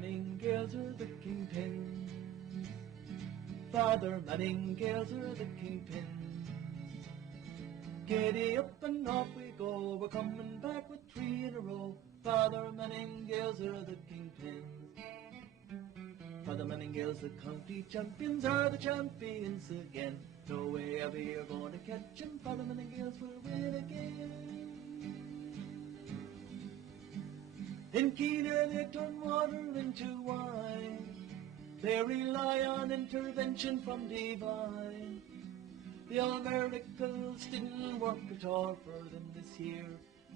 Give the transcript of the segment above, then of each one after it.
Manning Gaels are the kingpins. Father Manning Gaels are the kingpins. Giddy up and off we go, we're coming back with 3 in a row. Father Manning Gaels are the kingpins. Father Manning Gaels, the county champions, are the champions again. No way ever you're going to catch 'em. Father Manning Gaels will win again. In Keena they turn water into wine. They rely on intervention from divine. The all miracles didn't work at all for them this year.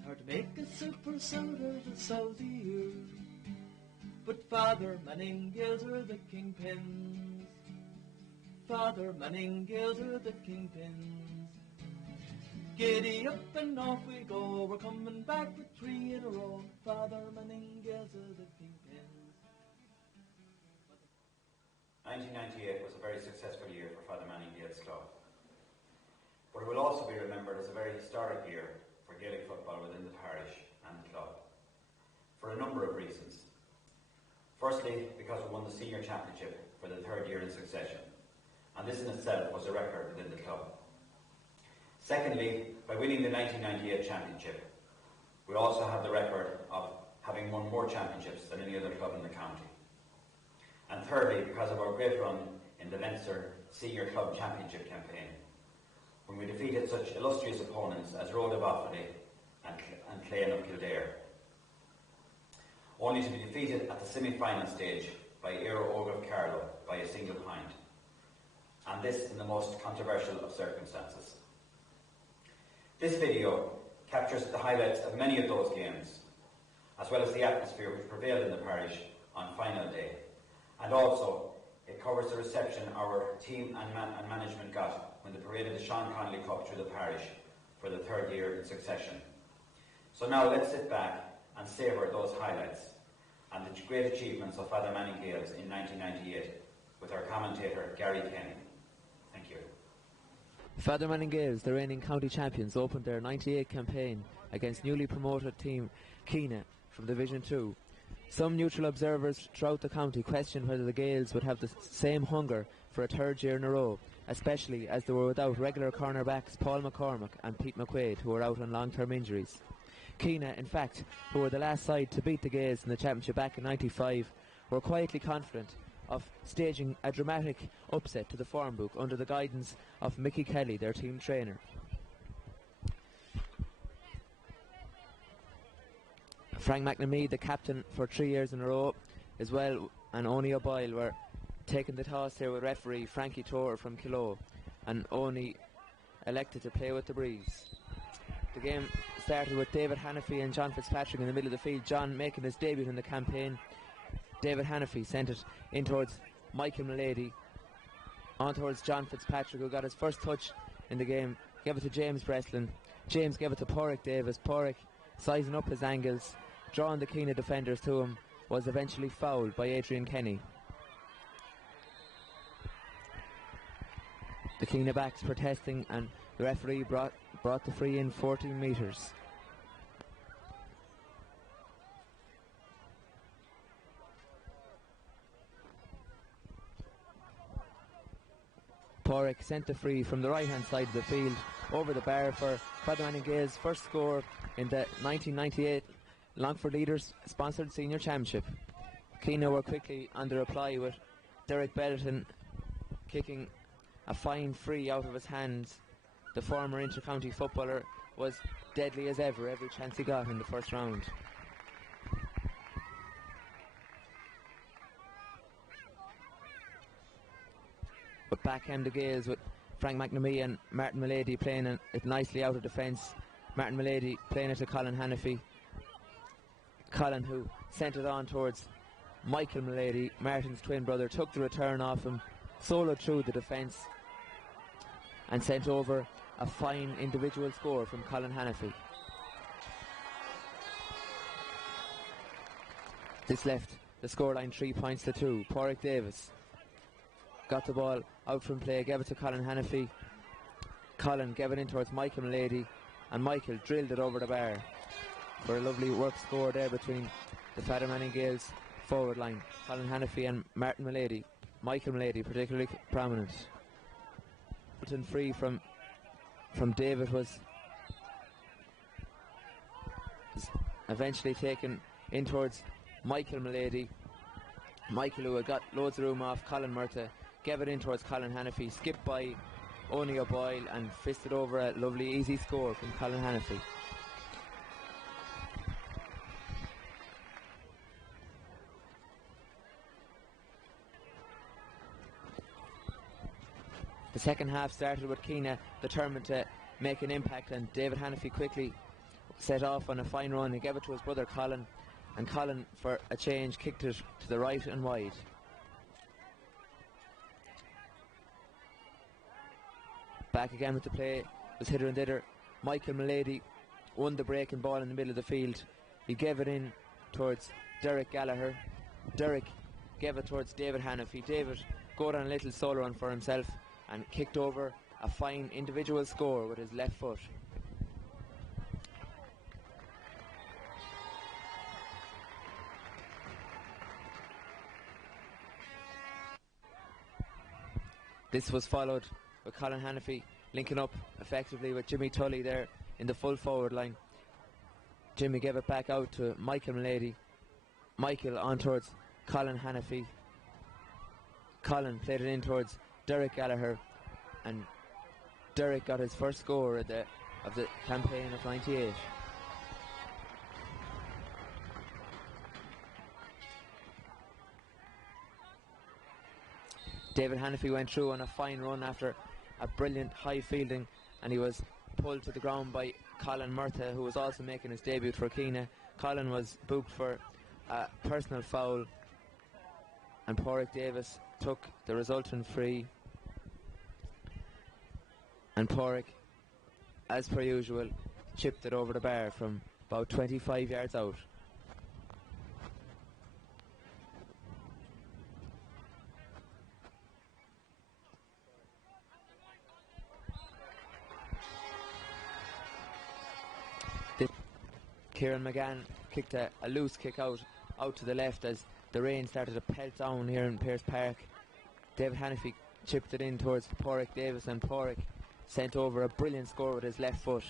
Hard to make a super soda the south ear. But Father Manning Gaels are the kingpins. Father Manning Gaels are the kingpins. Giddy up and off we go, we're coming back with 3 in a row. Father Manning Gaels are the kingpins. 1998 was a very successful year for Father Manning Gaels Club. But it will also be remembered as a very historic year for Gaelic football within the parish and the club, for a number of reasons. Firstly, because we won the senior championship for the 3rd year in succession, and this in itself was a record within the club. Secondly, by winning the 1998 championship, we also have the record of having won more championships than any other club in the county. And thirdly, because of our great run in the Leinster Senior Club Championship campaign, when we defeated such illustrious opponents as Road of Offaly and Clane of Kildare, only to be defeated at the semi-final stage by Éire Óg of Carlow by a single point, and this in the most controversial of circumstances. This video captures the highlights of many of those games, as well as the atmosphere which prevailed in the parish on final day, and also it covers the reception our team and management got when they paraded the Sean Connolly Cup through the parish for the 3rd year in succession. So now let's sit back and savour those highlights and the great achievements of Father Manning Gaels in 1998 with our commentator Gary Kenny. Thank you. Father Manning Gaels, the reigning county champions, opened their 98 campaign against newly promoted team Keena from Division 2. Some neutral observers throughout the county questioned whether the Gaels would have the same hunger for a 3rd year in a row, especially as they were without regular cornerbacks Paul McCormack and Pete McQuaid, who were out on long-term injuries. Keena, in fact, who were the last side to beat the Gaels in the championship back in '95, were quietly confident of staging a dramatic upset to the form book under the guidance of Mickey Kelly, their team trainer. Frank McNamee, the captain for 3 years in a row, as well, and Oni O'Boyle were taking the toss here with referee Frankie Torr from Kilo, and Oni elected to play with the breeze. The game started with David Hannafy and John Fitzpatrick in the middle of the field. John making his debut in the campaign. David Hannafy sent it in towards Michael Mulady, on towards John Fitzpatrick, who got his first touch in the game. Gave it to James Breslin. James gave it to Porrick Davis. Porrick, sizing up his angles, drawing the Keena defenders to him, was eventually fouled by Adrian Kenny. The Keena backs protesting, and the referee brought the free in 14 metres. Porrick sent the free from the right hand side of the field over the bar for Father Manning Gaels' first score in the 1998 Longford Leaders sponsored senior championship. Keena were quickly on the reply, with Derek Belleton kicking a fine free out of his hands. The former inter-county footballer was deadly as ever every chance he got in the first round. But back came the Gaels with Frank McNamee and Martin Mulady playing it nicely out of defence. Martin Mulady playing it to Colin Hannafy. Colin, who sent it on towards Michael Mulady, Martin's twin brother, took the return off him, soloed through the defence, and sent over a fine individual score from Colin Hannafy. This left the scoreline 3 points to 2. Porrick Davis got the ball out from play, gave it to Colin Hannafy. Colin gave it in towards Michael Mulady, and Michael drilled it over the bar for a lovely work score there between the Father Manning Gaels forward line. Colin Hannafy and Michael Mulady particularly prominent. Free from David was eventually taken in towards Michael Mulady. Michael, who had got loads of room off Colin Murtagh, gave it in towards Colin Hannafy, skipped by Onie O'Boyle and fisted over a lovely easy score from Colin Hannafy. The second half started with Keena determined to make an impact, and David Hannafy quickly set off on a fine run. He gave it to his brother Colin, and Colin, for a change, kicked it to the right and wide. Back again with the play was hitter and ditter. Michael Mulady won the breaking ball in the middle of the field. He gave it in towards Derek Gallagher. Derek gave it towards David Hannafy. David got on a little solo run for himself and kicked over a fine individual score with his left foot. This was followed with Colin Hannafy linking up effectively with Jimmy Tully there in the full forward line. Jimmy gave it back out to Michael Mulady. Michael on towards Colin Hannafy. Colin played it in towards Derek Gallagher, and Derek got his first score of the campaign of '98. David Hannafy went through on a fine run after a brilliant high fielding, and he was pulled to the ground by Colin Murtagh, who was also making his debut for Keena. Colin was booked for a personal foul, and Pádraig Davis took the resultant free, and Pádraig, as per usual, chipped it over the bar from about 25 yards out. Kieran McGann kicked a loose kick out to the left as the rain started to pelt down here in Pearse Park. David Hannafy chipped it in towards Pádraig Davis, and Pádraig sent over a brilliant score with his left foot.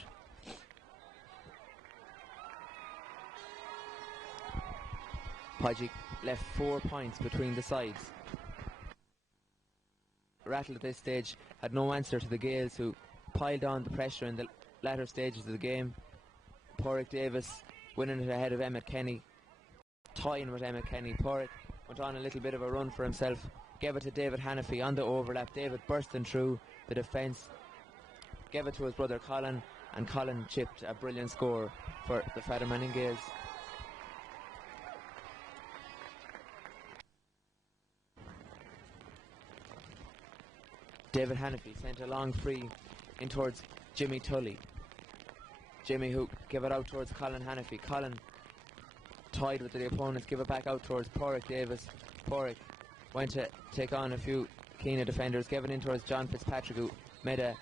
Pádraig left 4 points between the sides. Rattle at this stage had no answer to the Gaels, who piled on the pressure in the latter stages of the game. Pádraig Davis winning it ahead of Emmett Kenny, tying with Emmett Kenny. Pádraig went on a little bit of a run for himself, gave it to David Hannafy on the overlap. David bursting through the defence, gave it to his brother Colin, and Colin chipped a brilliant score for the Father Manning Gaels. David Hannafy sent a long free in towards Jimmy Tully. Jimmy, who gave it out towards Colin Hannafy. Colin tied with the opponents, give it back out towards Pádraig Davis. Pádraig went to take on a few Keena defenders, gave it in towards John Fitzpatrick, who made a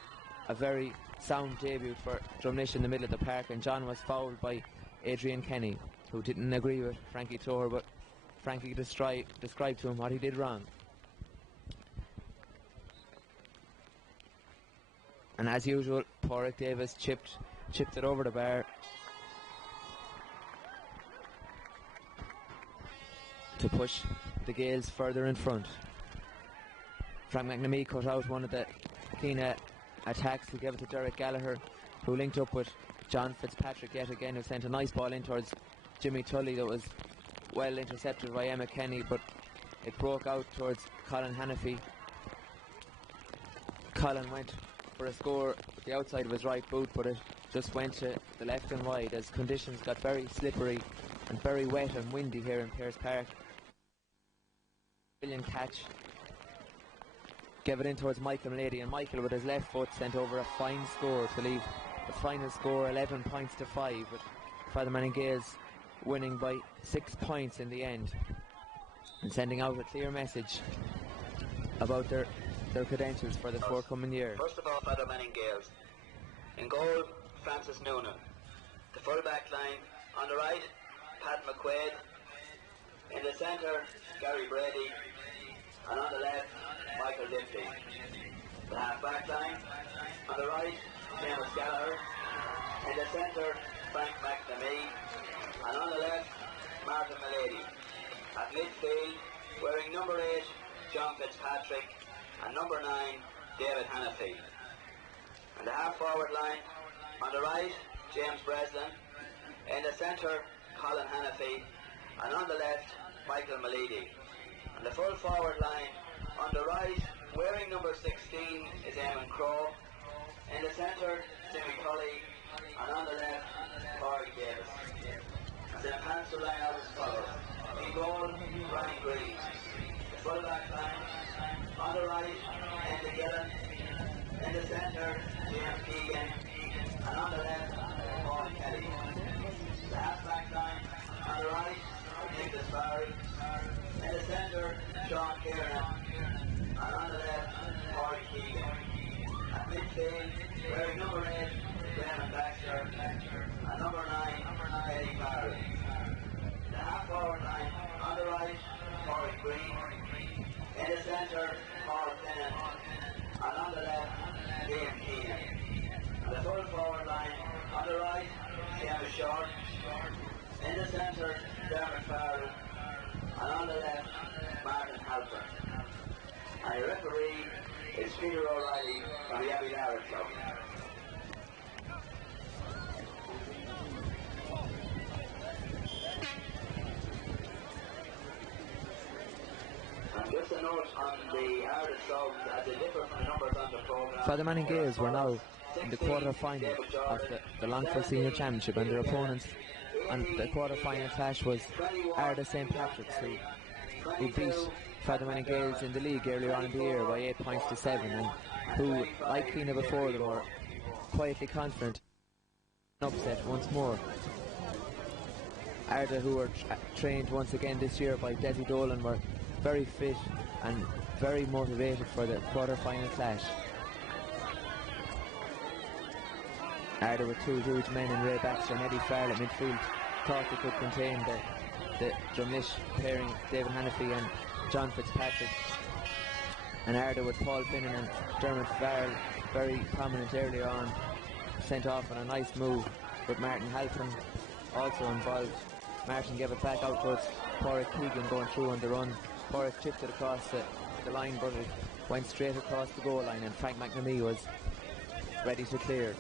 very sound debut for Drumnish in the middle of the park, and John was fouled by Adrian Kenny, who didn't agree with Frankie Toher, but Frankie described to him what he did wrong. And as usual, Pádraig Davis chipped it over the bar to push the Gaels further in front. Frank McNamee cut out one of the Keena attacks. He gave it to Derek Gallagher, who linked up with John Fitzpatrick yet again, who sent a nice ball in towards Jimmy Tully that was well intercepted by Emma Kenny, but it broke out towards Colin Hannafy. Colin went for a score with the outside of his right boot, but it just went to the left and wide as conditions got very slippery and very wet and windy here in Pearse Park. Brilliant catch. Gave it in towards Michael Mulady, and Michael with his left foot sent over a fine score to leave the final score 11 points to 5, with Father Manning Gaels winning by 6 points in the end, and sending out a clear message about their credentials for the forthcoming year. First of all, Father Manning Gaels. In goal, Francis Noonan. The full back line on the right, Pat McQuaid. In the centre, Gary Brady. And on the left, Michael Dipty. The half-back line. On the right, Seamus Gallagher. In the centre, Frank McNamee. And on the left, Martin Milady. At midfield, wearing number 8, John Fitzpatrick. And number 9, David Hannafy. And the half-forward line. On the right, James Breslin. In the centre, Colin Hannafy. And on the left, Michael Milady. And the full forward line, on the right, wearing number 16, is Eamon Crowe. In the centre, Jimmy Tully. And on the left, Corey Davis. And the pencil line out as follows. In goal, Ryan Green. The full back line, on the right, Andy Gillen. In the centre, James Keegan. And on the left, Paul Kelly. The half-back line, on the right, Nicholas Barry. In the centre, Sean Kieran. And on the left, Corey Keegan. At midfield, wearing number 8, Raymond Baxter. And number 9, Eddie Barry. The half-forward line, on the right, Corey Green. In the centre, Paul Tennant. And on the left, Liam Keenan. And the full forward line, on the right, Seamus Short. In the centre, Dermot Farrell. And on the left, Martin Halpern. And the referee is Peter O'Reilly from the Abbey Lara Club. And just a note on the Irish subs, as they differ from the numbers on the programme. Father Manning Gaels were now in the quarter-final of the Longford Senior Championship, and their opponents on the quarter-final clash was Arda St. Patrick's, who beat Father Manning Gaels in the league earlier on in the year by 8 points to 7, and who, like Keena before them, were quietly confident upset once more. Arda, who were trained once again this year by Desi Dolan, were very fit and very motivated for the quarter-final clash. Arda with two huge men in Ray Baxter and Eddie Farrell at midfield thought they could contain the Drumlish pairing, David Hannafy and John Fitzpatrick. And Arda with Paul Finnan and Dermot Farrell, very prominent earlier on, sent off on a nice move with Martin Halpern also involved. Martin gave it back out towards Porrick Keegan going through on the run. Porrick chipped it across the line, but it went straight across the goal line, and Frank McNamee was ready to clear.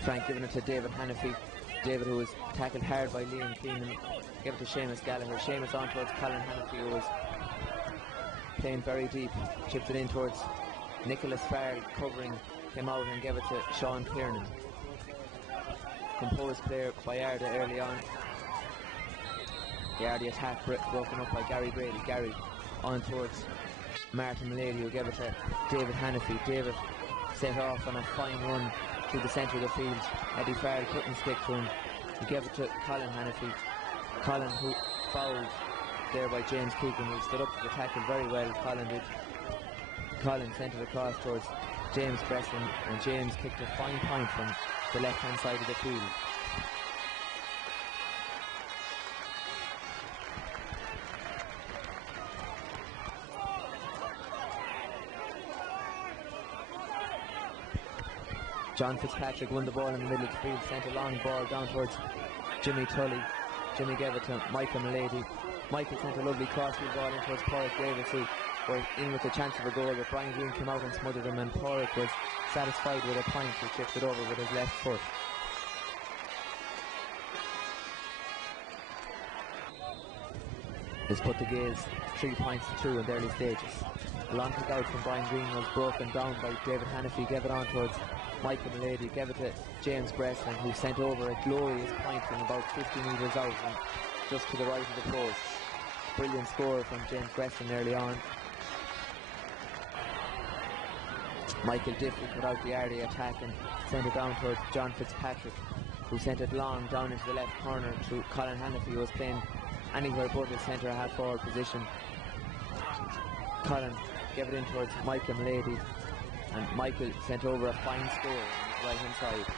Frank giving it to David Hannafy. David, who was tackled hard by Liam Keenan, gave it to Seamus Gallagher. Seamus on towards Colin Hannafy, who was playing very deep. Chipped it in towards Nicholas Farrell, covering him out, and gave it to Sean Kiernan. Composed player by Arda early on. The Arda attack broken up by Gary Brady. Gary on towards Martin Milady, who gave it to David Hannafy. David set off on a fine run through the centre of the field. Eddie Farrell couldn't stick to him. He gave it to Colin Hannafy. Colin, who fouled there by James Keegan, who stood up to the tackle very well. Colin did. Colin sent it across towards James Breslin, and James kicked a fine point from the left-hand side of the field. John Fitzpatrick won the ball in the middle of the field, sent a long ball down towards Jimmy Tully. Jimmy gave it to Michael Milady. Michael sent a lovely crossfield ball in towards Porrick Davis, who were in with a chance of a goal, but Brian Green came out and smothered him, and Porrick was satisfied with a point. He chipped it over with his left foot. This put the Gaels 3 points to 2 in the early stages. A long kick out from Brian Green was broken down by David Hannafy. Gave it on towards Michael Milady, gave it to James Breslin, who sent over a glorious point from about 50 metres out and just to the right of the post. Brilliant score from James Breslin early on. Michael Diffley put out the Arda attack and sent it down towards John Fitzpatrick, who sent it long down into the left corner to Colin Hannafy, who was playing anywhere but his centre half forward position. Colin gave it in towards Michael Milady, and Michael sent over a fine score on his right hand side.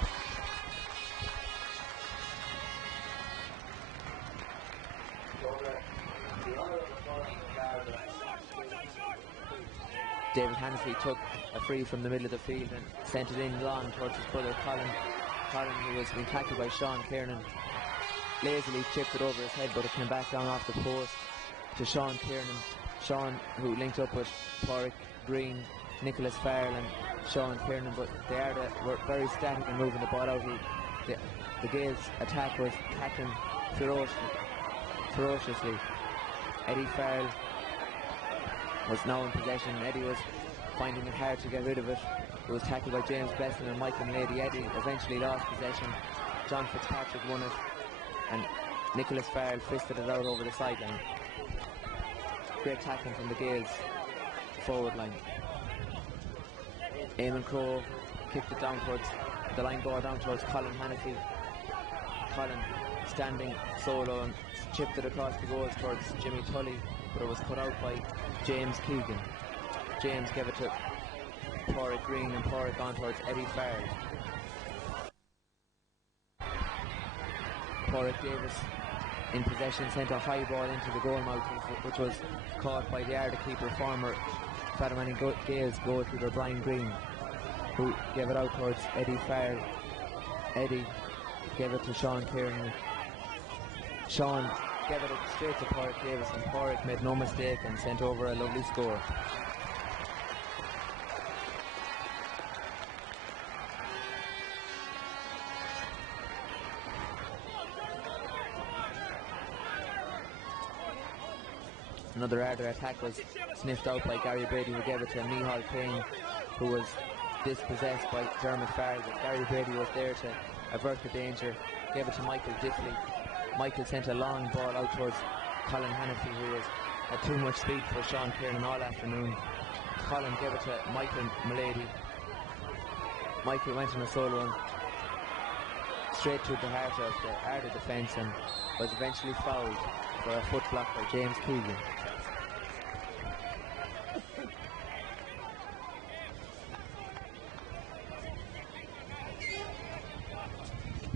David Hannafy took a free from the middle of the field and sent it in long towards his brother Colin. Colin, who was being tackled by Sean Kiernan, lazily chipped it over his head, but it came back down off the post to Sean Kiernan. Sean, who linked up with Porrick Green, Nicholas Farrell and Sean Kiernan, but they were very static in moving the ball out. The Gaels' attack was tackling ferociously. Eddie Farrell was now in possession. Eddie was finding it hard to get rid of it. It was tackled by James Beston and Michael Lady. Eddie eventually lost possession. John Fitzpatrick won it, and Nicholas Farrell fisted it out over the sideline. Great tackling from the Gaels forward line. Eamon Crowe kicked it down towards the line ball, down towards Colin Hannafy. Colin standing solo and chipped it across the goals towards Jimmy Tully, but it was cut out by James Keegan. James gave it to Porrick Green, and Porrick on towards Eddie Farrell. Porrick Davis in possession sent a high ball into the goal mouth, which was caught by the Arda keeper, former Fatterman Gaels goalkeeper Brian Green, who gave it out towards Eddie Farrell. Eddie gave it to Sean Kieran. Sean gave it straight to Porrick Davis, and Porrick made no mistake and sent over a lovely score. Another Arda attack was sniffed out by Gary Brady, who gave it to Mihal Payne, who was dispossessed by Dermot Farrell. But Gary Brady was there to avert the danger, gave it to Michael Diffley. Michael sent a long ball out towards Colin Hannafy, who had too much speed for Sean Kieran all afternoon. Colin gave it to Michael Mulady. Michael went on a solo run straight to the heart of the Arda defence and was eventually fouled for a foot block by James Keegan.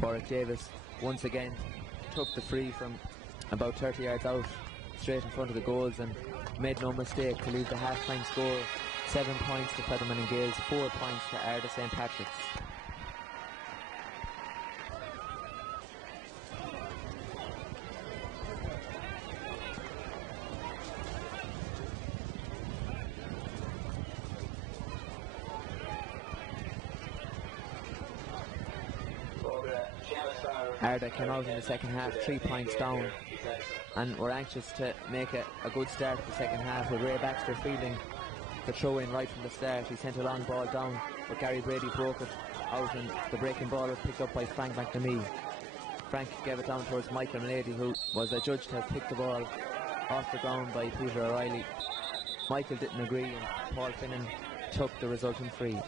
Porrick Davis once again took the free from about 30 yards out, straight in front of the goals, and made no mistake to leave the half-time score 7 points to Featherman and Gaels, 4 points to Arda St. Patrick's. Arda came out in the second half 3 points down and were anxious to make a good start to the second half, with Ray Baxter fielding the throw in right from the start. He sent a long ball down, but Gary Brady broke it out, and the breaking ball was picked up by Frank McNamee. Frank gave it down towards Michael Mulady, who was adjudged to have picked the ball off the ground by Peter O'Reilly. Michael didn't agree, and Paul Finnan took the resulting free.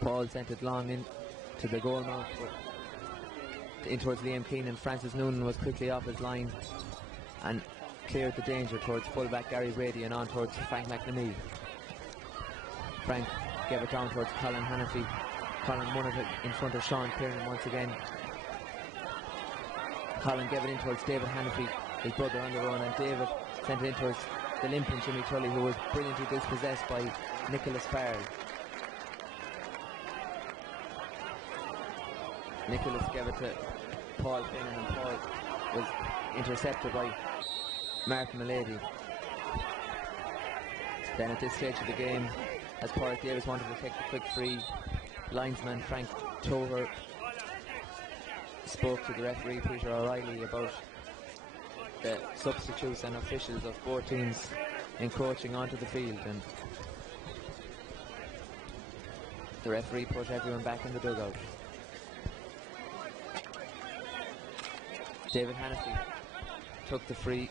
Paul sent it long in to the goal mouth, in towards Liam Keane, and Francis Noonan was quickly off his line and cleared the danger towards fullback Gary Brady and on towards Frank McNamee. Frank gave it down towards Colin Hannafy. Colin won it in front of Sean Kieran once again. Colin gave it in towards David Hannafy, his brother, on the run, and David sent it in towards the limping Jimmy Tully, who was brilliantly dispossessed by Nicholas Farrell. Nicholas gave it to Paul Finnan, and Paul was intercepted by Martin Mulady. Then at this stage of the game, as Porrick Davis wanted to take the quick free, linesman Frank Toher spoke to the referee Peter O'Reilly about the substitutes and officials of both teams encroaching onto the field, and the referee put everyone back in the dugout. David Hannafy took the free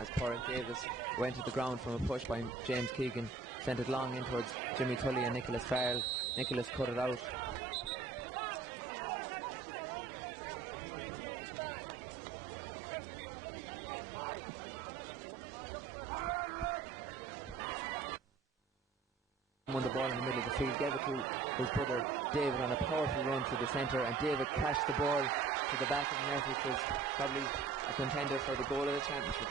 as Porrick Davis went to the ground from a push by James Keegan, sent it long in towards Jimmy Tully and Nicholas Farrell. Nicholas cut it out. Won the ball in the middle of the field, gave it to his brother David on a powerful run to the centre, and David crashed the ball to the back of the net, which was probably a contender for the goal of the championship.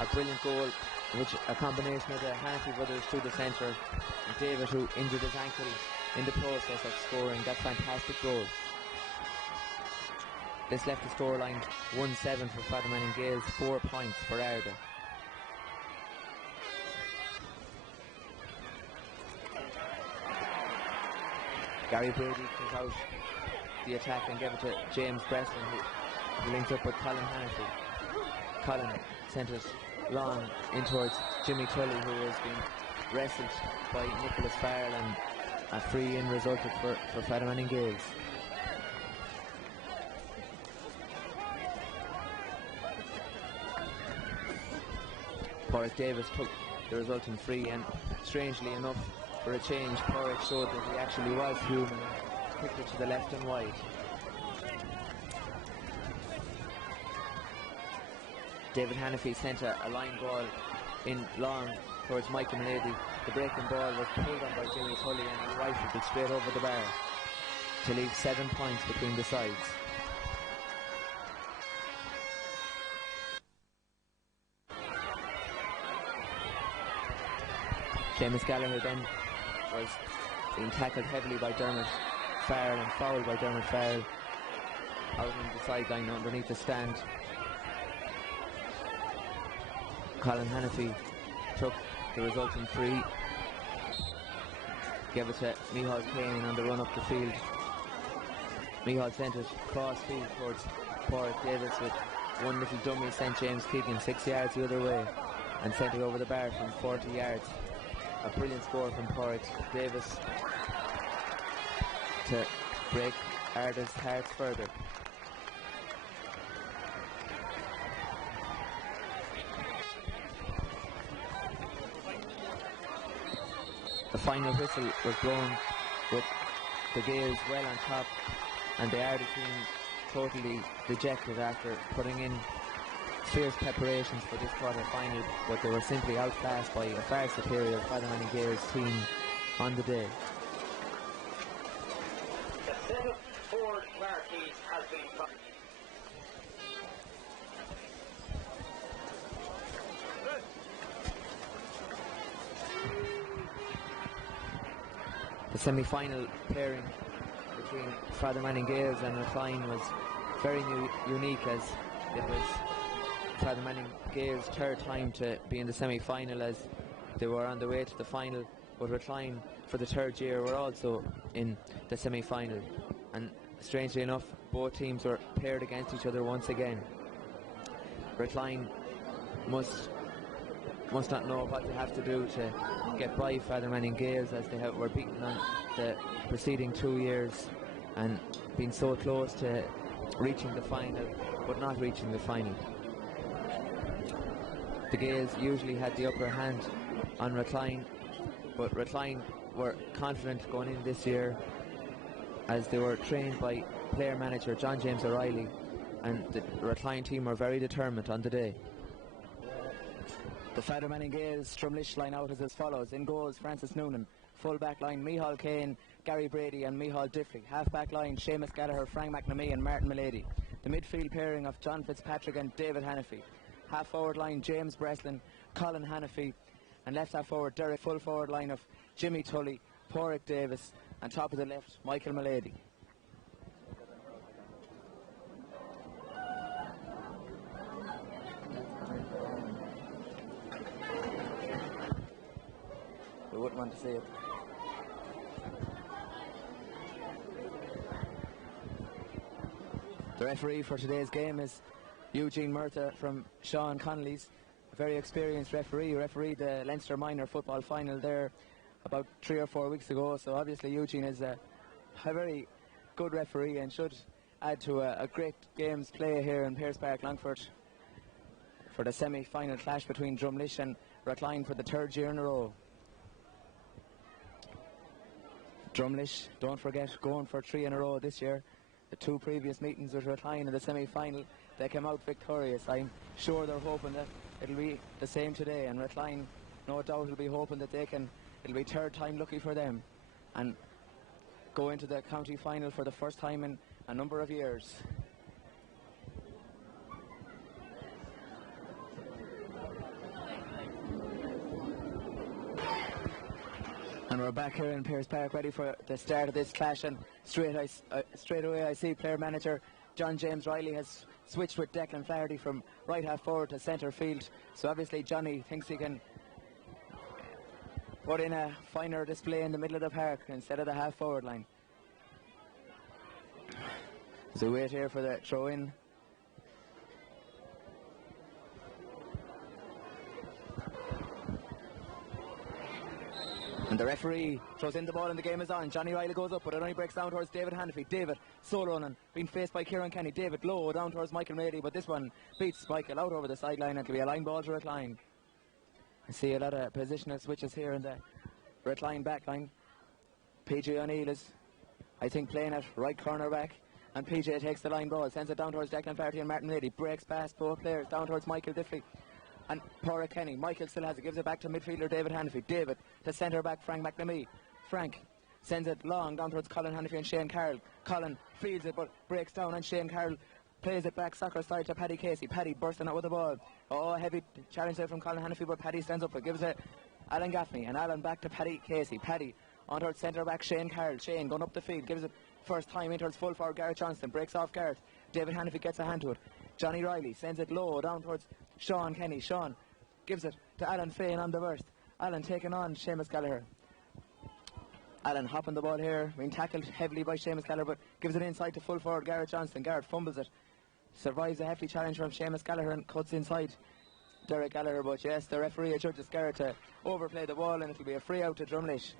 A brilliant goal, which a combination of the Hannafy brothers through the centre, and David, who injured his ankle in the process of scoring that fantastic goal. This left the scoreline 1-7 for Fathermanning Gaels, 4 points for Arda. Gary Brady took out the attack and gave it to James Breslin, who linked up with Colin Hannafy. Colin sent it long in towards Jimmy Tully, who was being wrestled by Nicholas Farrell, and a free in resulted for Fathermanning Gaels. Porrick Davis took the resulting free, and strangely enough, for a change, Porrick showed that he actually was human and kicked it to the left and wide. David Hannafy sent a line ball in long towards Michael Malady. The breaking ball was pulled on by Jimmy Tully, and he rifled it straight over the bar to leave 7 points between the sides. Seamus Gallagher then was being tackled heavily by Dermot Farrell and fouled by Dermot Farrell out on the sideline underneath the stand. Colin Hannafy took the resulting free, gave it to Micheál Kane on the run up the field. Micheál sent it cross field towards Porrick Davis with one little dummy, sent James Keegan 6 yards the other way and sent it over the bar from 40 yards. A brilliant score from Porrick Davis to break Arda's hearts further. The final whistle was blown with the Gaels well on top, and the Arda team totally dejected after putting in fierce preparations for this quarter final, but they were simply outclassed by a far superior Fathermanning Gaels team on the day. The set of 4 marquees has been The semi-final pairing between Fathermanning Gaels and Recline was very unique, as it was Fathermanning Gaels' third time to be in the semi-final, as they were on the way to the final, but Recline for the third year were also in the semi-final, and strangely enough both teams were paired against each other once again. Recline must not know what they have to do to get by Fathermanning Gaels, as they were beaten on the preceding 2 years and been so close to reaching the final but not reaching the final. The Gaels usually had the upper hand on Recline, but Recline were confident going in this year, as they were trained by player manager John James O'Reilly, and the Recline team were very determined on the day. The Fathermanning Gaels Drumlish line out as follows. In goals, Francis Noonan. Full back line, Micheál Kane, Gary Brady and Micheál Diffley. Half back line, Seamus Gallagher, Frank McNamee and Martin Malady. The midfield pairing of John Fitzpatrick and David Hannafy. Half forward line, James Breslin, Colin Hannafy, and left half forward Derek. Full forward line of Jimmy Tully, Porrick Davis, and top of the left, Michael Malady. We wouldn't want to see it. The referee for today's game is Eugene Murtha from Sean Connolly's, a very experienced referee. He refereed the Leinster minor football final there about 3 or 4 weeks ago, so obviously Eugene is a very good referee and should add to a great game's play here in Pearse Park, Longford, for the semi-final clash between Drumlish and Recline for the 3rd year in a row. Drumlish, don't forget, going for 3 in a row this year. The 2 previous meetings with Recline in the semi-final, they came out victorious. I'm sure they're hoping that it'll be the same today, and Recline no doubt will be hoping that it'll be 3rd time lucky for them. and go into the county final for the first time in a number of years. And we're back here in Pearse Park ready for the start of this clash, and straight away I see player manager John James Riley has switched with Declan Flaherty from right half forward to centre field. So obviously Johnny thinks he can put in a finer display in the middle of the park instead of the half forward line. So wait here for the throw in. And the referee throws in the ball and the game is on. Johnny Riley goes up, but it only breaks down towards David Hanafy. David solo running, being faced by Kieran Kenny. David low down towards Michael Mady, but this one beats Michael out over the sideline. It'll be a line ball to recline. I see a lot of positional switches here in the recline back line. PJ O'Neill is, I think, playing at right corner back, and PJ takes the line ball, sends it down towards Declan Flaherty and Martin Mady. Breaks past both players down towards Michael Diffley and Porrick Kenny. Michael still has it, gives it back to midfielder David Hanafy. David to centre back Frank McNamee. Frank sends it long down towards Colin Hanafy and Shane Carroll. Colin fields it but breaks down, and Shane Carroll plays it back soccer style to Paddy Casey. Paddy bursting out with the ball. Oh, heavy challenge there from Colin Hanafy, but Paddy stands up. It gives it Alan Gaffney, and Alan back to Paddy Casey. Paddy on towards centre back Shane Carroll. Shane going up the field, gives it first time in towards full forward Gareth Johnston. Breaks off Gareth. David Hanafy gets a hand to it. Johnny Riley sends it low down towards Sean Kenny. Sean gives it to Alan Fain on the burst. Alan taking on Seamus Gallagher. Alan hopping the ball here, being tackled heavily by Seamus Gallagher, but gives it inside to full forward Gareth Johnston. Gareth fumbles it, survives a hefty challenge from Seamus Gallagher and cuts inside Derek Gallagher, but yes, the referee adjudges Gareth to overplay the ball, and it'll be a free out to Drumleash.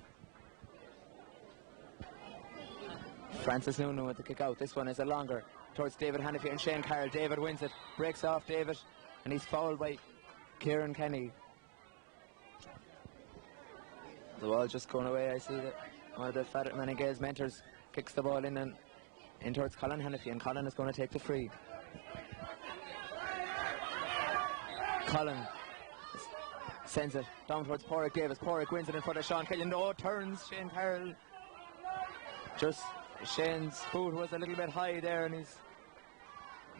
Francis Noonan with the kick out. This one is a longer towards David Hanafy and Shane Carroll. David wins it, breaks off David, and he's fouled by Kieran Kenny. The ball just going away. I see that one of the Fatterman and Gaels mentors kicks the ball in and in towards Colin Hanafy, and Colin is going to take the free. Colin sends it down towards Porrick Davis. Porrick wins it in front of Sean Kelly. No, turns Shane Carroll. Just Shane's boot was a little bit high there, and he's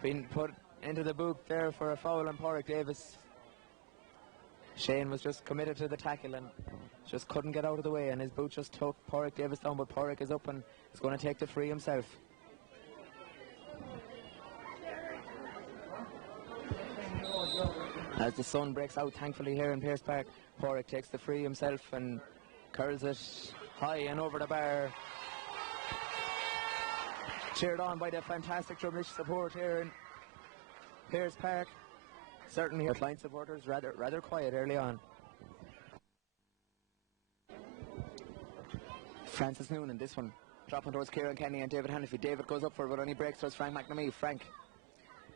been put into the boot there for a foul on Porrick Davis. Shane was just committed to the tackle and just couldn't get out of the way, and his boot just took Porrick Davis down, but Porrick is up and is going to take the free himself. As the sun breaks out thankfully here in Pearse Park, Porrick takes the free himself and curls it high and over the bar. Cheered on by the fantastic Drumleash support here in Pearse Park. Certainly our line supporters rather quiet early on. Francis Noonan, this one dropping towards Kieran Kenny and David Hanafy. David goes up for it, but only breaks towards Frank McNamee. Frank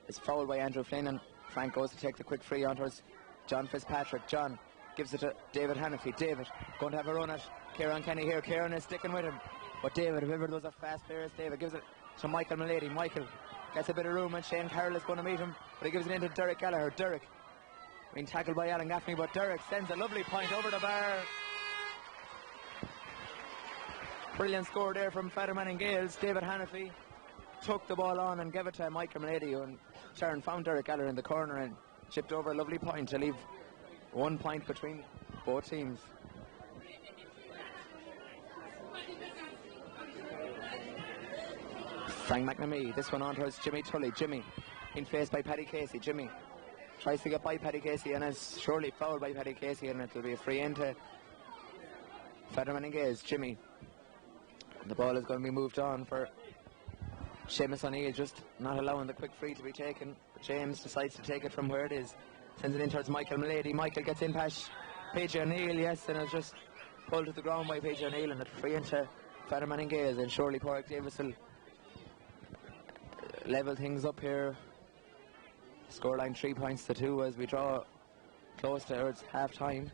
is fouled by Andrew Flynn, and Frank goes to take the quick free on towards John Fitzpatrick. John gives it to David Hanafy. David going to have a run at Kieran Kenny here. Kieran is sticking with him, but David, whoever those are fast players, David gives it to Michael Mulady. Michael gets a bit of room, and Shane Carroll is going to meet him, but he gives it into Derek Gallagher. Derek being tackled by Alan Gaffney, but Derek sends a lovely point over the bar. Brilliant score there from Fatterman and Gaels. David Hanafy took the ball on and gave it to Michael Mulady, and Sharon found Derek Gallagher in the corner and chipped over a lovely point to leave 1 point between both teams. Frank McNamee, this one on towards Jimmy Tully. Jimmy being faced by Paddy Casey. Jimmy tries to get by Paddy Casey and is surely fouled by Paddy Casey, and it will be a free into Fatterman and Gaels. Jimmy. The ball is going to be moved on for Seamus O'Neill, just not allowing the quick free to be taken. James decides to take it from where it is. Sends it in towards Michael Mulady. Michael gets in past PJ O'Neill, yes, and it's just pulled to the ground by PJ O'Neill, and it's free into Fatterman and Gaels, and surely Porrick Davis will level things up here. Scoreline 3 points to 2 as we draw close towards half time.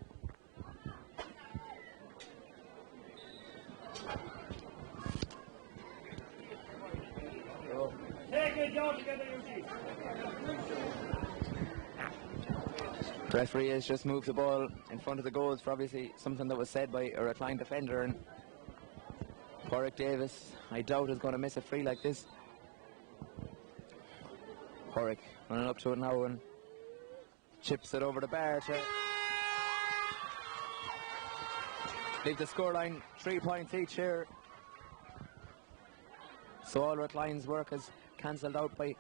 The referee has just moved the ball in front of the goals for obviously something that was said by a reclined defender, and Porrick Davis, I doubt, is going to miss a free like this. Porrick running up to it now and chips it over the bar to leave the scoreline 3 points each here. So all red lines work is cancelled out by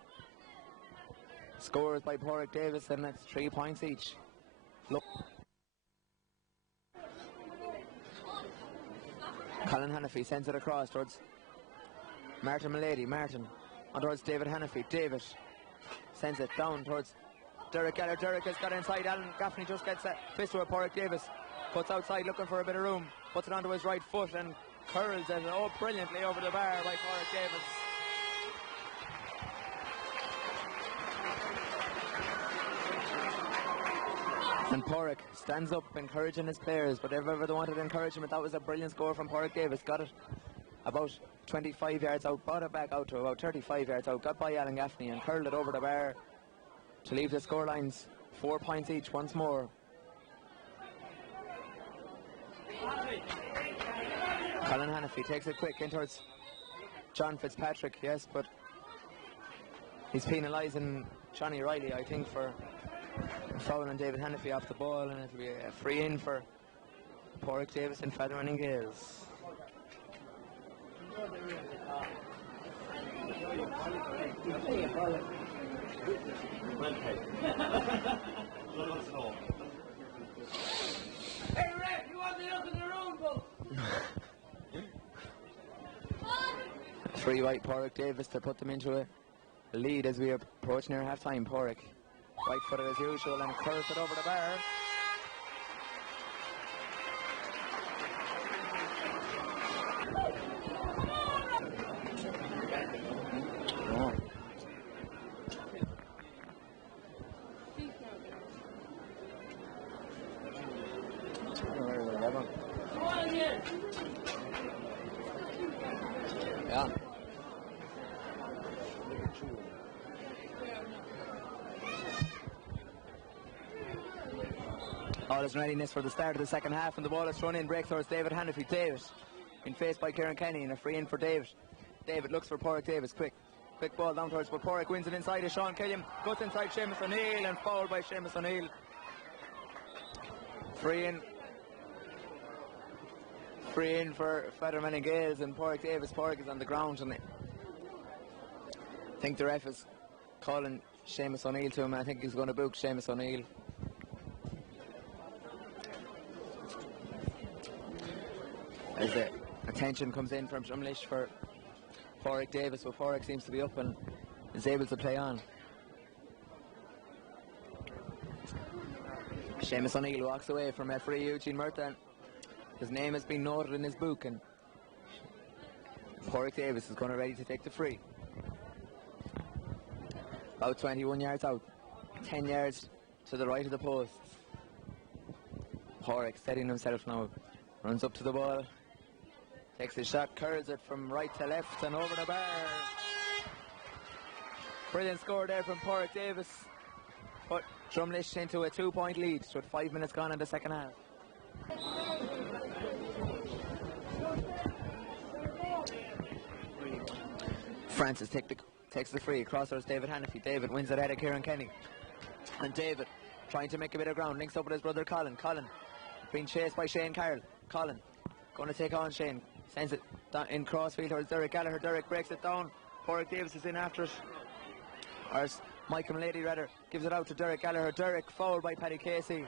scores by Porrick Davis, and that's 3 points each. Look. Colin Hannafy sends it across towards Martin Mulady. Martin on towards David Hannafy. David sends it down towards Derek Geller. Derek has got inside. Alan Gaffney just gets that fist to a Porrick Davis. Puts outside looking for a bit of room. Puts it onto his right foot and curls it brilliantly over the bar by Porrick Davis. And Porrick stands up encouraging his players, but if ever they wanted encouragement, that was a brilliant score from Porrick Davis. Got it about 25 yards out, brought it back out to about 35 yards out, got by Alan Gaffney and curled it over the bar to leave the scorelines 4 points each once more. Colin Hannafy takes it quick in towards John Fitzpatrick, yes, but he's penalising Johnny Riley, I think, for fouling David Hannafy off the ball, and it'll be a free in for Porrick Davis and Featherman Gaels. Hey, Ref, you want me up in the room, bro? Free white Porrick Davis to put them into a lead as we approach near half-time. Porrick right footed as usual and curls it over the bar. Yeah. All is readiness for the start of the second half, and the ball is thrown in. Break towards David Hannafy. David being faced by Kieran Kenny, and a free in for David. David looks for Porrick Davis. Quick ball down towards, but Porrick wins it inside of Sean Killiam. Goes inside Seamus O'Neill and fouled by Seamus O'Neill. Free in for Featherman and Gaels and Porrick Davis. Porrick is on the ground, and I think the ref is calling Seamus O'Neill to him. I think he's going to book Seamus O'Neill. As the attention comes in from Drumlish for Porrick Davis, but Porrick seems to be up and is able to play on. Seamus O'Neill walks away from referee Eugene Murtha. His name has been noted in his book, and Porrick Davis is going to ready to take the free. About 21 yards out, 10 yards to the right of the posts. Porrick steadying himself now, runs up to the ball, takes his shot, curls it from right to left and over the bar. Brilliant score there from Porrick Davis. Put Drumlish into a 2-point lead with 5 minutes gone in the second half. Francis takes the free, across towards David Hannafy. David wins it ahead of Kieran Kenny. And David trying to make a bit of ground, links up with his brother Colin. Colin being chased by Shane Carroll. Colin going to take on Shane. Sends it down in crossfield towards Derek Gallagher. Derek breaks it down. Porrick Davis is in after it. Or Michael Mulady rather gives it out to Derek Gallagher. Derek fouled by Paddy Casey.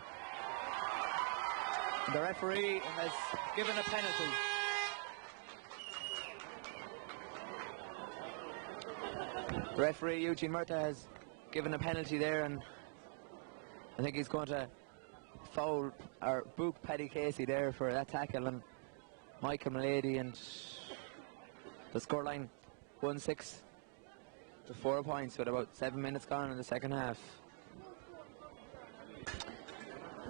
The referee has given a penalty. Referee Eugene Murtha has given a penalty there, and I think he's going to foul or book Paddy Casey there for that tackle, and Michael Mulady, and the scoreline 1-6 to 4 points with about 7 minutes gone in the second half.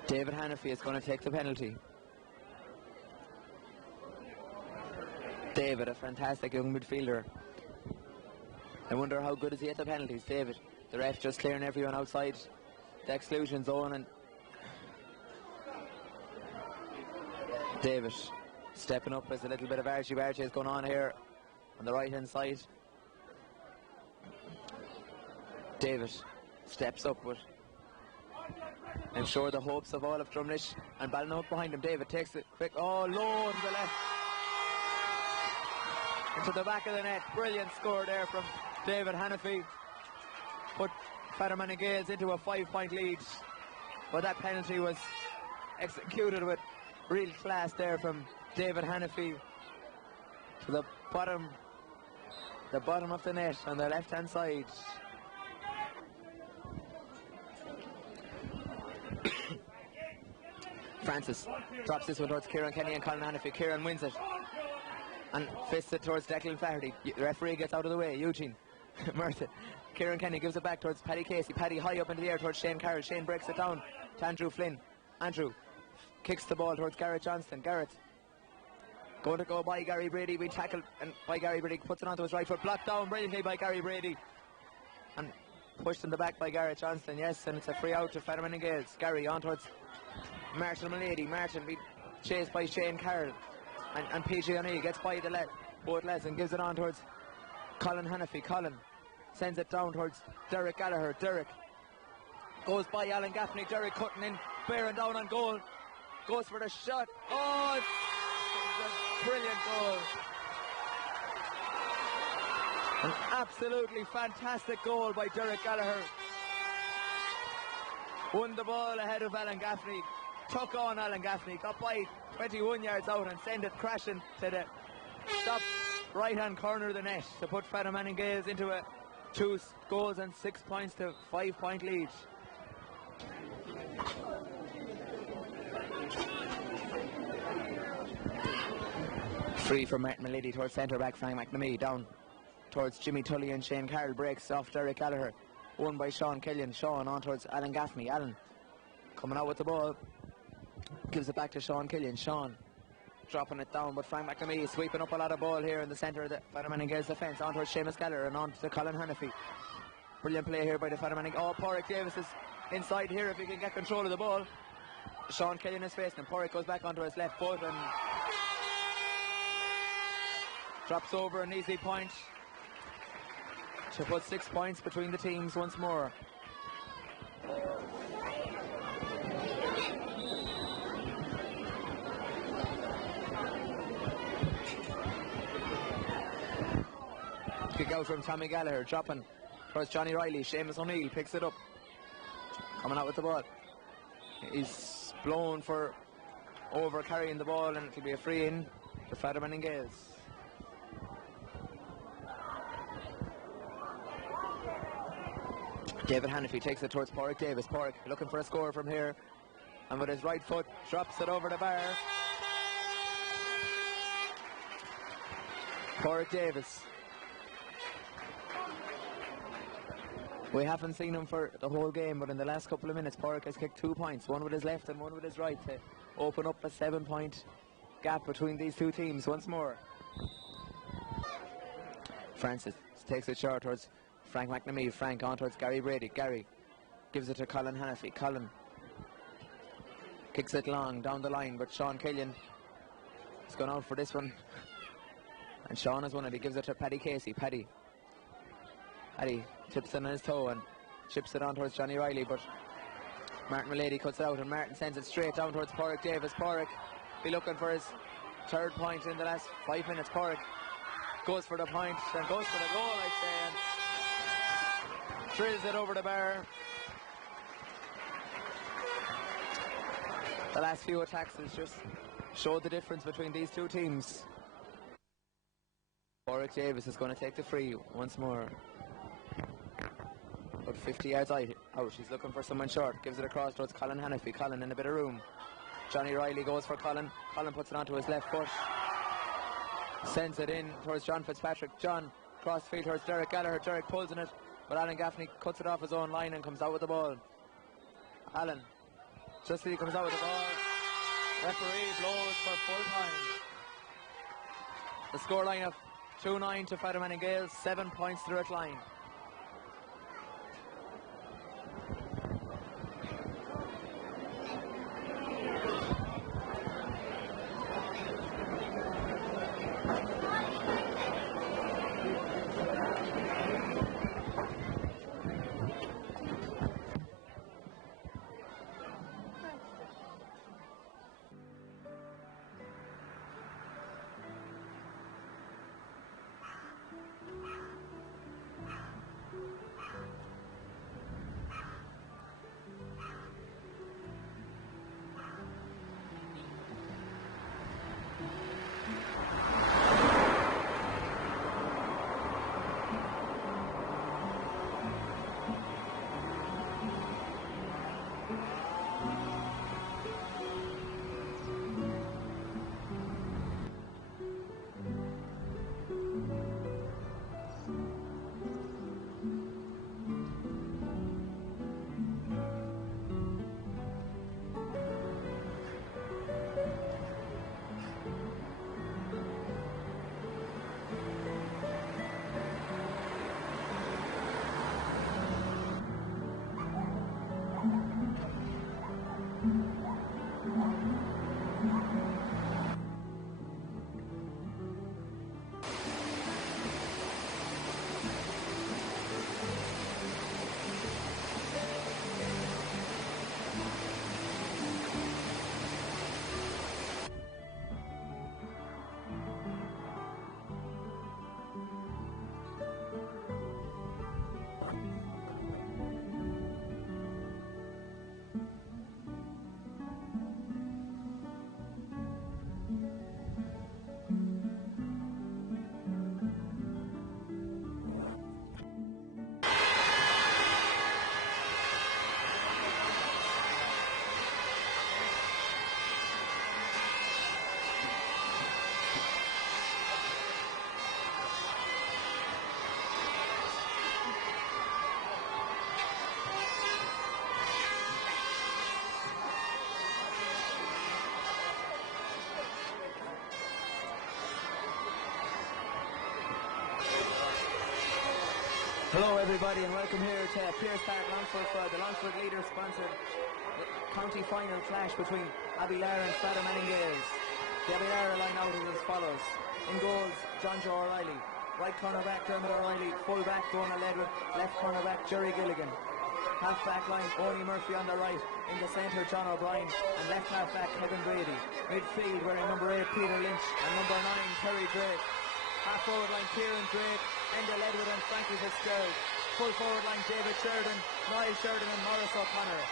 David Hannafy is going to take the penalty. David, a fantastic young midfielder. I wonder how good is he at the penalties. David, the ref just clearing everyone outside the exclusion zone, and David Stepping up as a little bit of argy-bargy is going on here on the right-hand side. David steps up with ensure the hopes of all of Drumlish, and Ballinode behind him. David takes it quick, oh, low to the left, into the back of the net. Brilliant score there from David Hannafy. Put Fatherman and Gaels into a 5-point lead, but that penalty was executed with real class there from David Hannafy to the bottom of the net on the left hand side. Francis drops this one towards Kieran Kenny and Colin Hannafy. Kieran wins it and fists it towards Declan Flaherty. The referee gets out of the way. Eugene Murtha. Kieran Kenny gives it back towards Paddy Casey. Paddy high up into the air towards Shane Carroll. Shane breaks it down to Andrew Flynn. Andrew kicks the ball towards Garrett Johnston. Garrett going to go by Gary Brady. We tackle and by Gary Brady, puts it onto his right foot. Blocked down brilliantly by Gary Brady and pushed in the back by Garrett Johnston. Yes, and it's a free out to Fatherman and Gaels. Gary on towards Martin Mulady. Martin be chased by Shane Carroll, and PJ O'Neill gets by the both lads and gives it on towards Colin Hannafy. Colin sends it down towards Derek Gallagher. Derek goes by Alan Gaffney. Derek cutting in, bearing down on goal, goes for the shot. Oh, it's a brilliant goal, an absolutely fantastic goal by Derek Gallagher. Won the ball ahead of Alan Gaffney, took on Alan Gaffney, got by 21 yards out and sent it crashing to the top right hand corner of the net to put Fatherman and Gaels into a 2 goals and 6 points to 5-point lead. Free from Martin Mulady towards centre back Frank McNamee, down towards Jimmy Tully and Shane Carroll. Breaks off Derek Gallagher, won by Sean Killian. Sean on towards Alan Gaffney. Alan coming out with the ball, gives it back to Sean Killian. Sean dropping it down, but Frank McNamee is sweeping up a lot of ball here in the centre of the Fatherman and Gaels defence. On towards Seamus Gallagher and on to Colin Hannafy. Brilliant play here by the Fatherman and Gaels. Oh, Porrick Davis is inside here if he can get control of the ball. Sean Killian is facing him. Porrick goes back onto his left foot and drops over an easy point to put 6 points between the teams once more. Kick out from Tommy Gallagher, dropping towards Johnny Riley. Seamus O'Neill picks it up, coming out with the ball. He's blown for over carrying the ball, and it'll be a free in to Fatherman and Gaels. David Hannafy takes it towards Porrick Davis. Porrick looking for a score from here, and with his right foot drops it over the bar. Porrick Davis. We haven't seen him for the whole game, but in the last couple of minutes Porrick has kicked 2 points, one with his left and one with his right, to open up a 7-point gap between these two teams once more. Francis takes it short towards Frank McNamee. Frank on towards Gary Brady. Gary gives it to Colin Hannafy. Colin kicks it long down the line, but Sean Killian has gone out for this one, and Sean has won it. He gives it to Paddy Casey. Paddy tips it on his toe and chips it on towards Johnny Riley, but Martin Mulady cuts it out, and Martin sends it straight down towards Porrick Davis. Porrick be looking for his 3rd point in the last 5 minutes. Porrick goes for the point and goes for the goal, I say, and drills it over the bar. The last few attacks has just showed the difference between these two teams. Porrick Davis is going to take the free once more. About 50 yards out. He's looking for someone short. Gives it across towards Colin Hannafy. Colin in a bit of room. Johnny Riley goes for Colin. Colin puts it onto his left foot. Sends it in towards John Fitzpatrick. John cross field towards Derek Gallagher. Derek pulls in it, but Alan Gaffney cuts it off his own line and comes out with the ball. Alan, just as he comes out with the ball, referee blows for full time. The scoreline of 2-9 to Fatherman and Gaels, 7 points to the red line. Hello everybody and welcome here to Pierce Park, Longford for the Longford Leader sponsored county final clash between Abilar and Fathermanning Gaels. The Abilar line out is as follows. In goals, John Joe O'Reilly. Right cornerback Dermot O'Reilly. Full back Donald Edward. Left cornerback Jerry Gilligan. Half back line Oni Murphy on the right. In the centre John O'Brien. And left half back Kevin Brady. Midfield wearing number 8 Peter Lynch and number 9 Terry Drake. Half forward line Kieran Drake, Endel Edward and Frankie Fitzgerald. Full forward line David Sheridan, Niall Sheridan and Maurice O'Connor.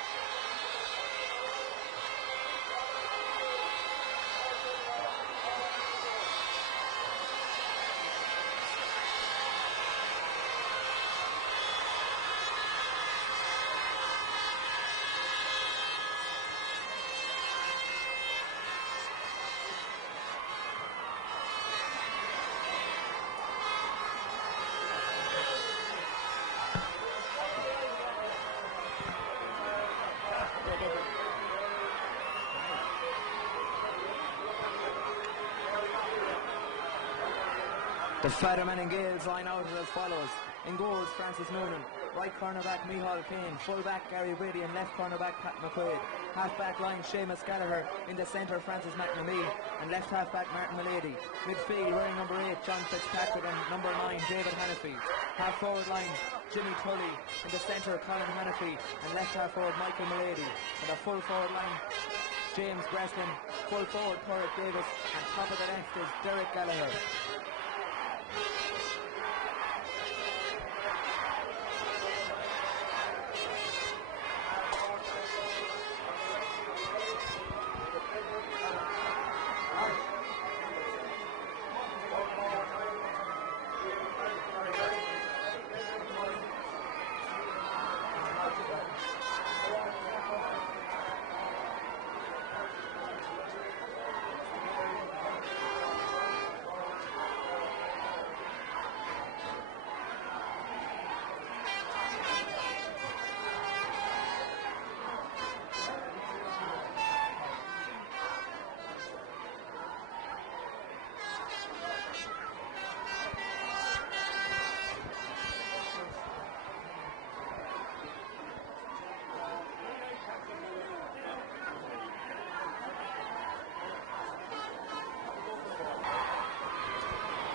The Fathermanning Gaels line out as follows. In goals, Francis Noonan. Right cornerback, Micheál Kane. Full back, Gary Brady. And left cornerback, Pat McQuaid. Half back line, Seamus Gallagher. In the centre, Francis McNamee. And left half back, Martin Mulady. Midfield, wearing number 8, John Fitzpatrick. And number 9, David Hannafy. Half forward line, Jimmy Tully. In the centre, Colin Hannafy. And left half forward, Michael Mulady. And the full forward line, James Breslin. Full forward, Porrick Davis. And top of the left is Derek Gallagher.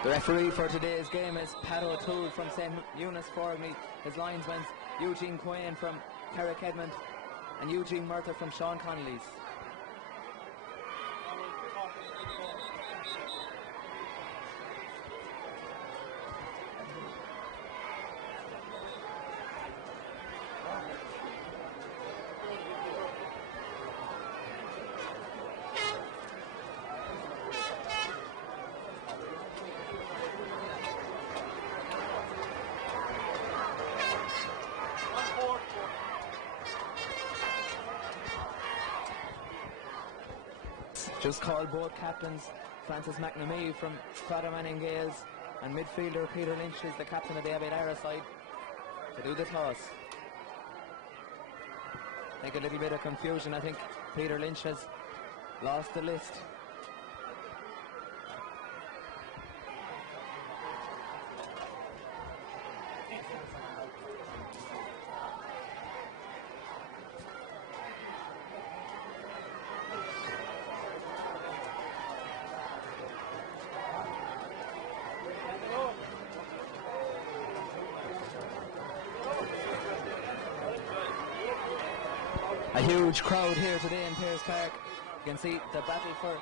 The referee for today's game is Pat O'Toole from St. Eunice Forgney. His linesmen Eugene Quain from Carrick Edmond and Eugene Murtha from Sean Connolly's. Just called both captains, Francis McNamee from Fathermanning Gaels and midfielder Peter Lynch is the captain of the Abilara side to do the toss. I think a little bit of confusion. I think Peter Lynch has lost the list. A huge crowd here today in Pierce Park. You can see the battle for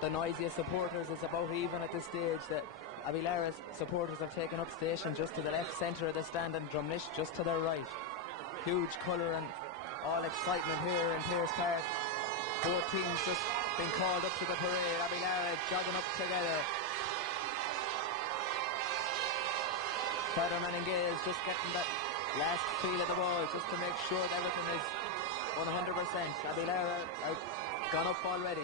the noisiest supporters is about even at this stage. The Abilara's supporters have taken up station just to the left centre of the stand and Drumlish just to their right. Huge colour and all excitement here in Pierce Park. Both teams just been called up to the parade. Abilara jogging up together. Fathermanning Gaels just getting that last feel of the ball just to make sure that everything is 100%. Abilara are gone up already.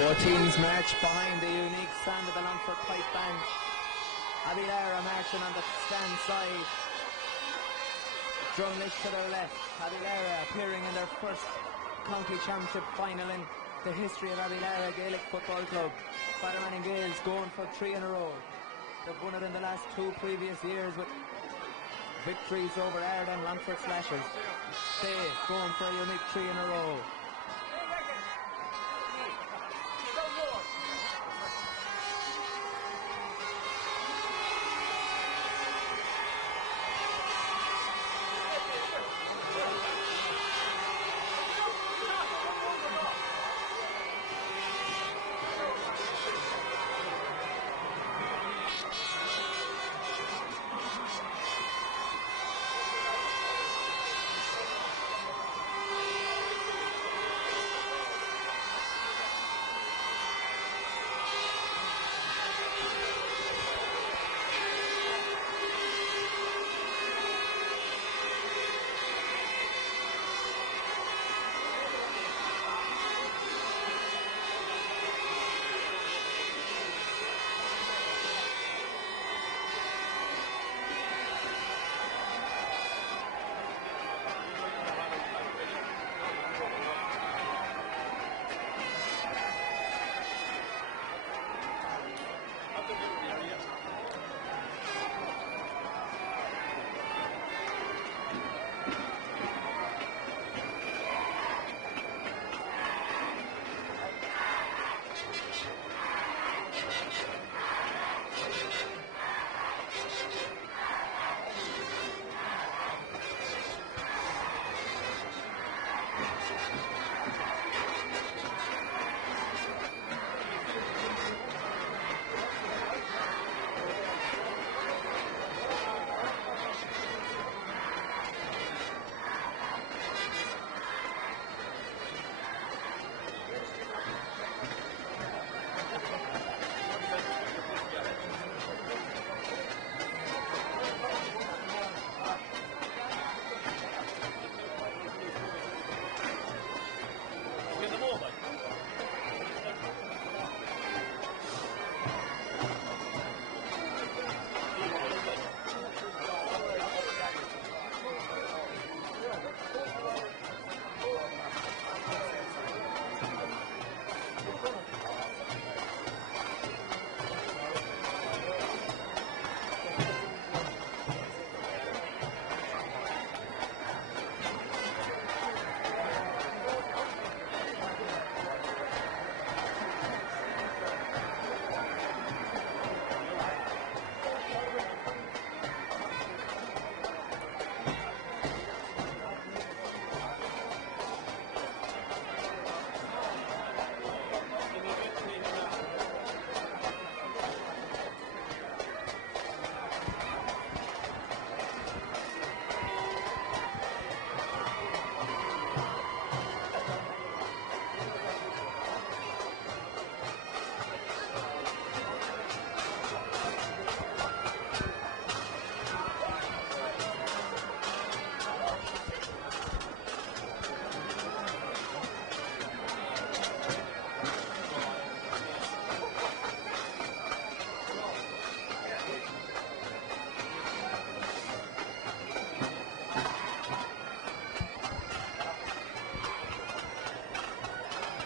Both teams march behind the unique sound of the Longford pipe band. Avilara marching on the stand side. Drumlish to their left. Avilara appearing in their first county championship final in the history of Avilara Gaelic Football Club. Fatherman and Gaels going for 3 in a row. They've won it in the last 2 previous years with victories over Ard and Longford Slashers. They going for a unique 3 in a row.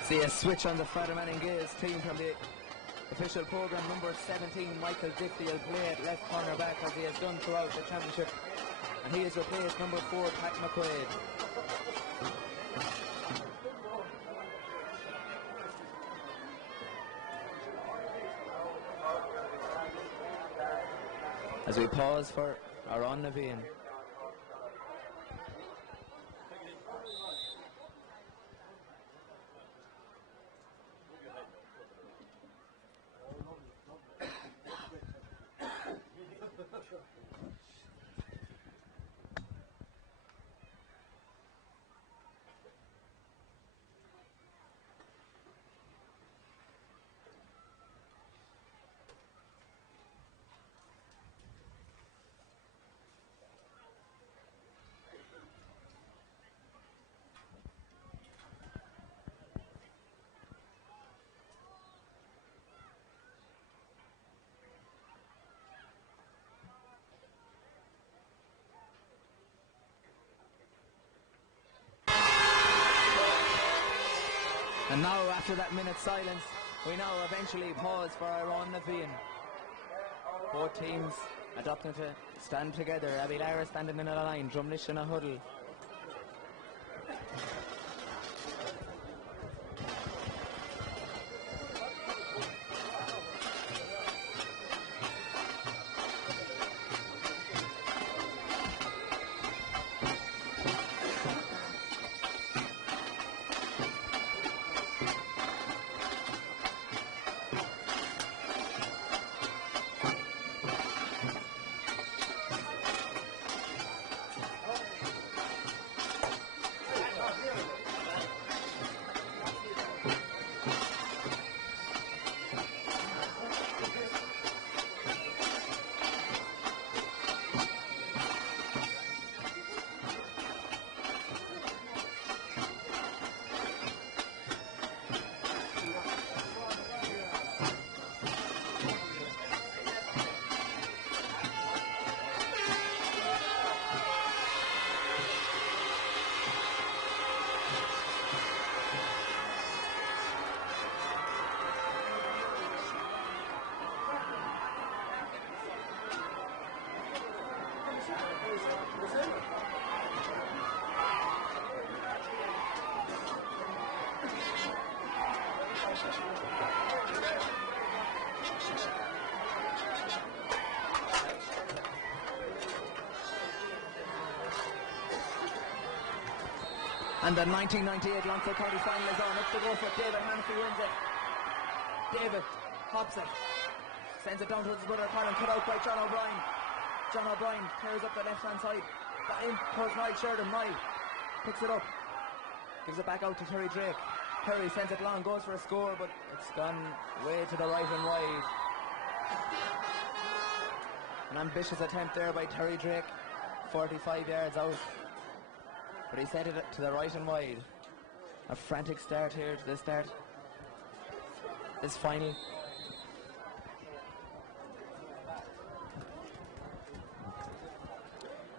See a switch on the Fatherman and Gaels team from the official programme. Number 17, Michael Diffley, will play at left corner back as he has done throughout the championship. And he has replaced number 4, Pat McQuaid. As we pause for our on Naveen. And now, after that minute's silence, we now eventually pause for our own Navian. Both teams adopting to stand together. Abbey Lara standing in a line, Drumlish in a huddle. And the 1998 Longford County Final is on. Up to go for David Hanafy, wins it. David hops it, sends it down towards his brother Colin, cut out by John O'Brien. John O'Brien tears up the left hand side. Got in towards Niall Sheridan. Niall picks it up, gives it back out to Terry Drake. Terry sends it long, goes for a score, but it's gone way to the right and wide. An ambitious attempt there by Terry Drake, 45 yards out. But he sent it to the right and wide. A frantic start here to the start. This final.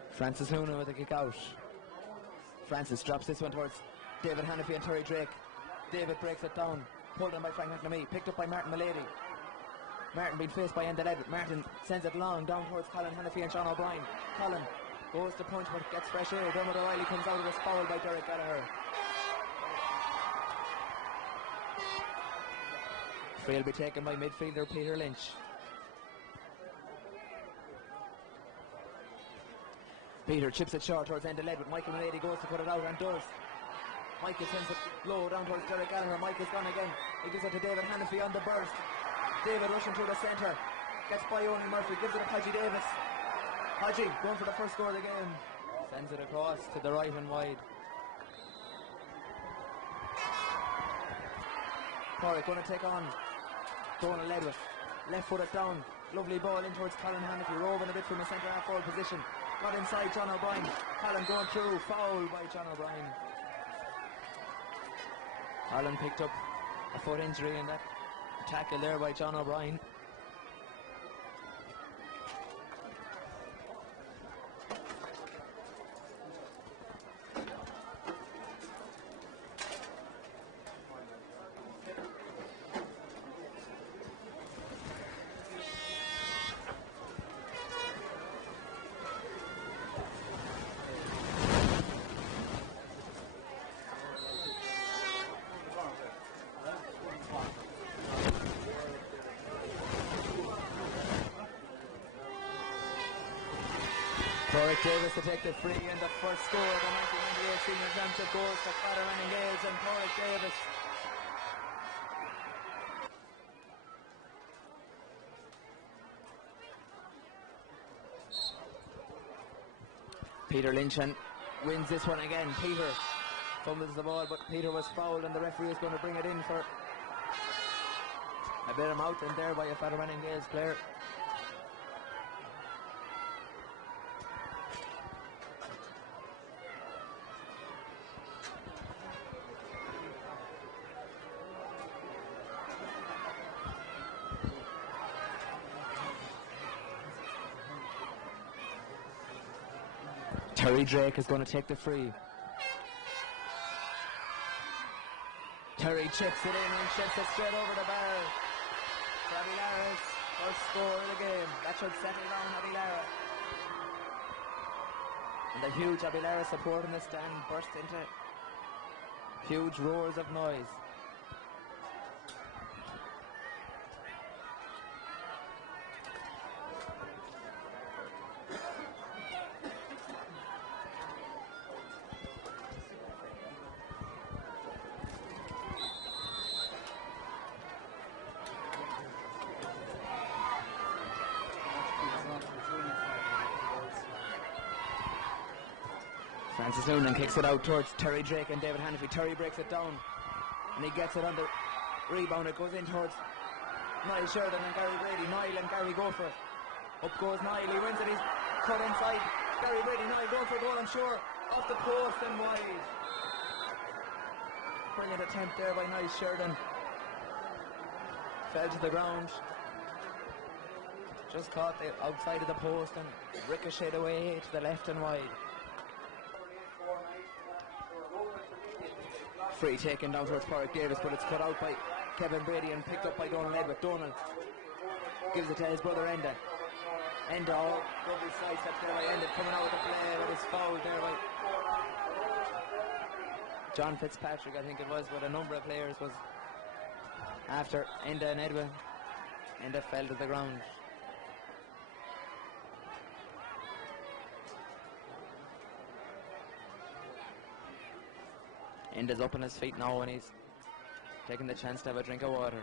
Francis Luna with a kick out. Francis drops this one towards David Hanafy and Terry Drake. David breaks it down. Pulled in by Frank McNamee. Picked up by Martin Malady. Martin being faced by Enda Levitt. Martin sends it long down towards Colin Hanafy and Sean O'Brien. Colin goes to punch but gets fresh air. Dermot O'Reilly comes out of this foul by Derek Gallagher. Free will be taken by midfielder Peter Lynch. Peter chips it short towards Enda Levitt. Michael Malady goes to put it out and does. Michael sends it low down towards Derek Gallagher. Michael's gone again. He gives it to David Hanafy on the burst. David rushing through the centre. Gets by Owen Murphy. Gives it to Haji Davis. Haji going for the first score of the game. Sends it across to the right and wide. Corrick going to take on Donald Ledwith. Left foot it down. Lovely ball in towards Colin Hanafy. Roving a bit from the centre half forward position. Got inside John O'Brien. Colin going through. Foul by John O'Brien. Colin picked up a foot injury in that tackle there by John O'Brien. Warwick Davis to take the free, and the first score of the 1998 Senior Championship goes to Fatherman and Gaels and Warwick Davis. Peter Lynch wins this one again. Peter fumbles the ball, but Peter was fouled, and the referee is going to bring it in for a bit of mouth in there by a Fatherman and Gaels player. Terry Drake is going to take the free. Terry chips it in and chips it straight over the bar. Abilara's first score of the game. That should settle down Abilara. And the huge Abilara support in the stand burst into huge roars of noise. Francis Noonan kicks it out towards Terry Drake and David Hannafy. Terry breaks it down and he gets it on the rebound. It goes in towards Niall Sheridan and Gary Brady. Niall and Gary go for it. Up goes Niall, he wins it, he's cut inside. Gary Brady, Niall going for a goal, I'm sure. Off the post and wide. Brilliant attempt there by Niall Sheridan. Fell to the ground. Just caught the outside of the post and ricocheted away to the left and wide. Free taken down towards Porrick Davis, but it's cut out by Kevin Brady and picked up by Donald Edwards. Donald gives it to his brother Enda. Enda, oh, lovely side step there by Enda, coming out with the play, but it's fouled there by John Fitzpatrick, I think it was, but a number of players was after Enda and Edwin. Enda fell to the ground. Enda's up on his feet now and he's taking the chance to have a drink of water.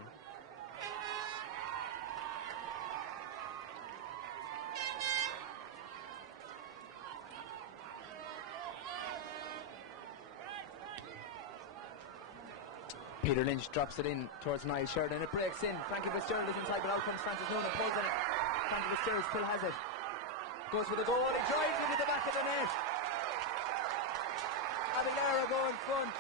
Peter Lynch drops it in towards Niall Sheridan. It breaks in. Frankie Fitzgerald is inside, but out comes Francis Noonan. Pulls on it. Frankie Fitzgerald still has it. Goes for the goal. He drives into the back of the net. Abilera go in front.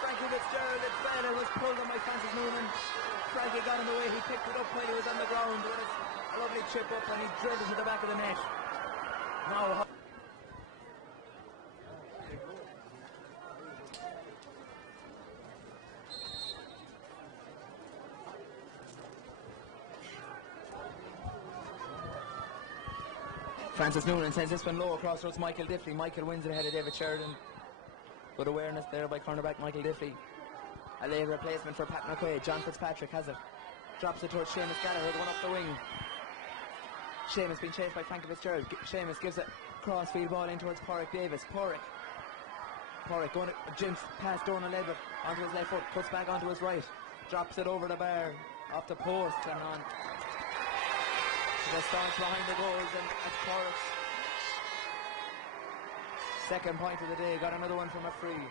Frankie Fitzgerald, it fell. It was pulled on by Francis Noonan. Frankie got in the way. He picked it up when he was on the ground. It was a lovely chip up and he drilled it to the back of the net. Now Francis Noonan sends this one low across towards Michael Diffley. Michael wins it ahead of David Sheridan. Good awareness there by cornerback Michael Diffley. A late replacement for Pat McQuaid. John Fitzpatrick has it. Drops it towards Seamus Gallagher going up the wing. Seamus being chased by Frankie Fitzgerald. Seamus gives it crossfield ball in towards Porrick Davis. Porrick going to Jim's past Donald Edward onto his left foot. Cuts back onto his right. Drops it over the bar. Off the post and on. The staunch behind the goals and at Porrick's second point of the day. Got another one from a free.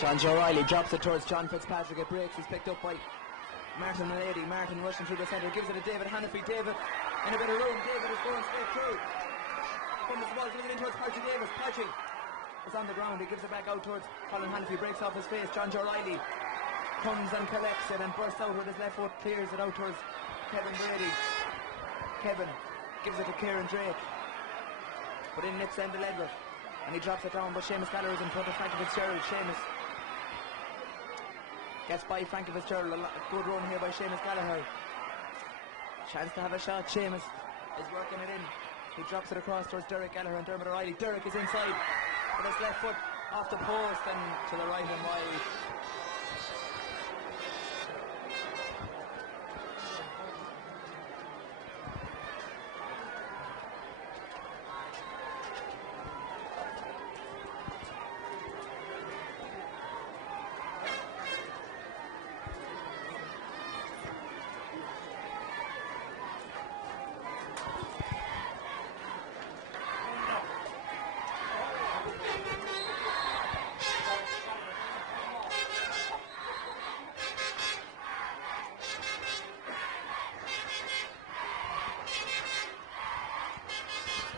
John Joe Riley drops it towards John Fitzpatrick. It breaks. He's picked up by Martin Malady. Martin rushing through the centre. Gives it to David Hannafy. David in a bit of room. David is going straight through. From the ball, gives it in towards Patrick Davis. Patrick is on the ground. He gives it back out towards Colin Hannafy. Breaks off his face. John Joe Riley comes and collects it and bursts out with his left foot. Clears it out towards Kevin Brady. Kevin gives it to Kieran Drake. But in nips Enda Ledworth. And he drops it down, but Seamus Gallagher is in front of Frankie Fitzgerald. Seamus gets by Frankie Fitzgerald. A good run here by Seamus Gallagher. Chance to have a shot. Seamus is working it in. He drops it across towards Derek Gallagher and Dermot O'Reilly. Derek is inside with his left foot off the post and to the right and wide.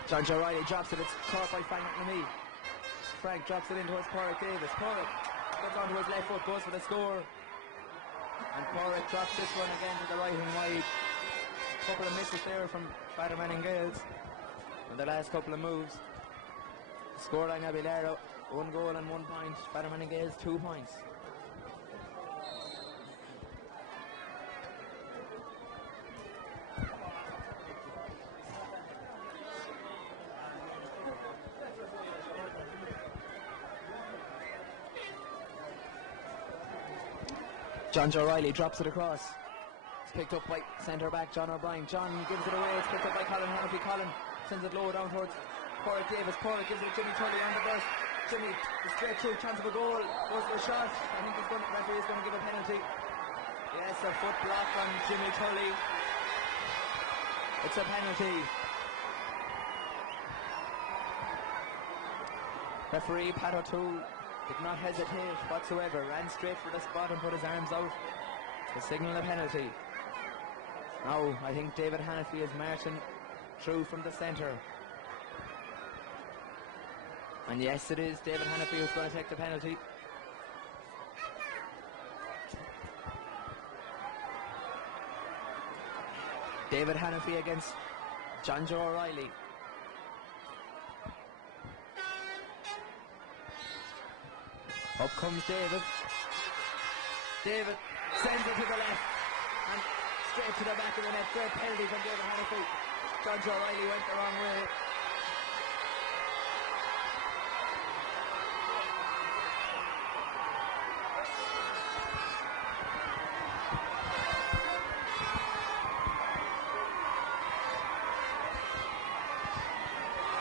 John Joe Riley drops it. It's caught by Frank McNamee. Frank drops it in towards Porrick Davis. Porrick gets onto his left foot, goes for the score. And Porrick drops this one again to the right and wide. Couple of misses there from Fatherman and Gaels on the last couple of moves. Scoreline Abilara, 1 goal and 1 point. Fatherman and Gaels 2 points. John Joe Riley drops it across. It's picked up by centre back John O'Brien. John gives it away. It's picked up by Colin Hannafy. Colin sends it low down towards Porrick Davis. Porrick gives it to Jimmy Tully on the burst. Jimmy is straight through. Chance of a goal. Goes for a shot. I think the referee is going to give a penalty. Yes, a foot block on Jimmy Tully. It's a penalty. Referee Pat O'Toole did not hesitate whatsoever, ran straight for the spot and put his arms out to signal a penalty. Now I think David Hannafy is marching through from the centre. And yes, it is David Hannafy who's going to take the penalty. David Hannafy against John Joe O'Reilly. Up comes David. David sends it to the left and straight to the back of the net. Great penalty from David Hannafy. John Joe O'Reilly went the wrong way.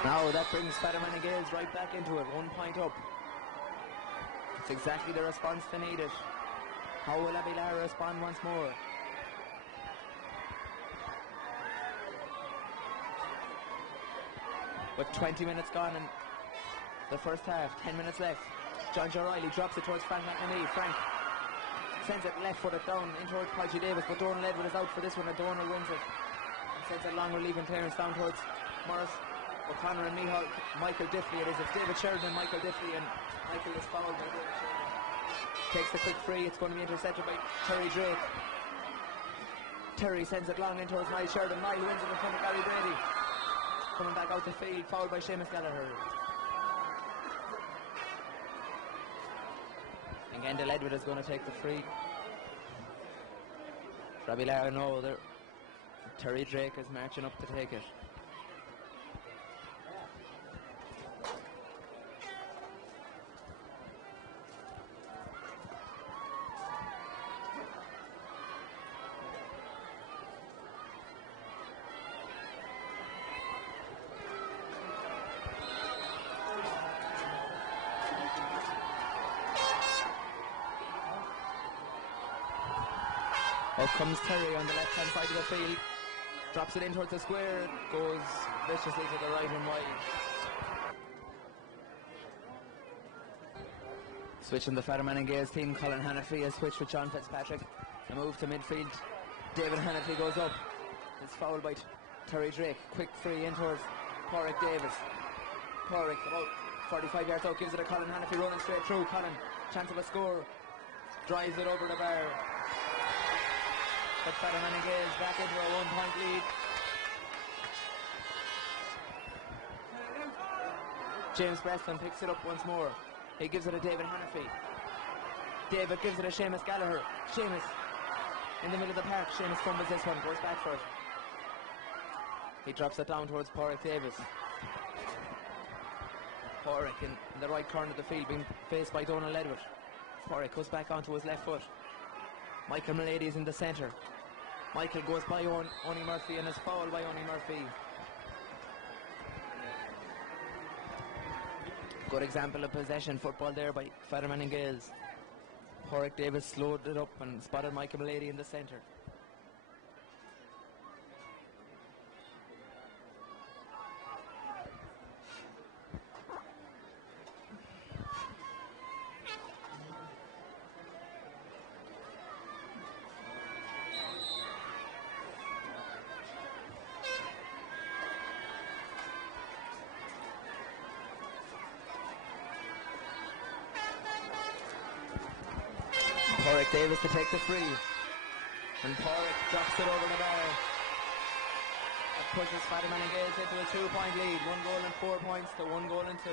Now that brings Fatherman and Gaels right back into it, 1 point up. It's exactly the response they needed. How will Abilara respond once more? With 20 minutes gone in the first half, 10 minutes left. John Joe Riley drops it towards Frank McNamee. Frank sends it left-footed down in towards Podgy Davis, but Donald Edward is out for this one and Donald wins it. Sends it long relieving clearance down towards Morris O'Connor and Michael Diffley. It is. It's David Sheridan and Michael Diffley, and Michael is fouled by David Sheridan. Takes the quick free. It's going to be intercepted by Terry Drake. Terry sends it long in towards Niall Sheridan. Niall wins it in front of Gary Brady. Coming back out the field, fouled by Seamus Gallagher. And Gendel Edward is going to take the free. Robbie Lara, no, Terry Drake is marching up to take it. Out comes Terry on the left-hand side of the field. Drops it in towards the square. Goes viciously to the right and wide. Switching the Fatherman and Gaels team. Colin Hannafy has switched with John Fitzpatrick. A move to midfield. David Hannafy goes up. It's fouled by Terry Drake. Quick free in towards Porrick Davis. Porrick about 45 yards out. Gives it to Colin Hannafy running straight through. Colin, chance of a score. Drives it over the bar. But Fatherman and Gaels back into a 1-point lead. James Preston picks it up once more. He gives it to David Hannafy. David gives it to Seamus Gallagher. Seamus in the middle of the park. Seamus fumbles this one, goes back for it. He drops it down towards Porrick Davis. Porrick in the right corner of the field being faced by Donald Edward. Porrick goes back onto his left foot. Michael Mulady is in the centre. Michael goes by Oni Murphy and is fouled by Oni Murphy. Good example of possession football there by Fatherman and Gaels. Porrick Davis slowed it up and spotted Michael Mulady in the centre. Porrick Davis to take the free. And Porrick drops it over the bar. That pushes Fatherman and Gaels into a 2-point lead. 1 goal and 4 points to 1 goal and 2.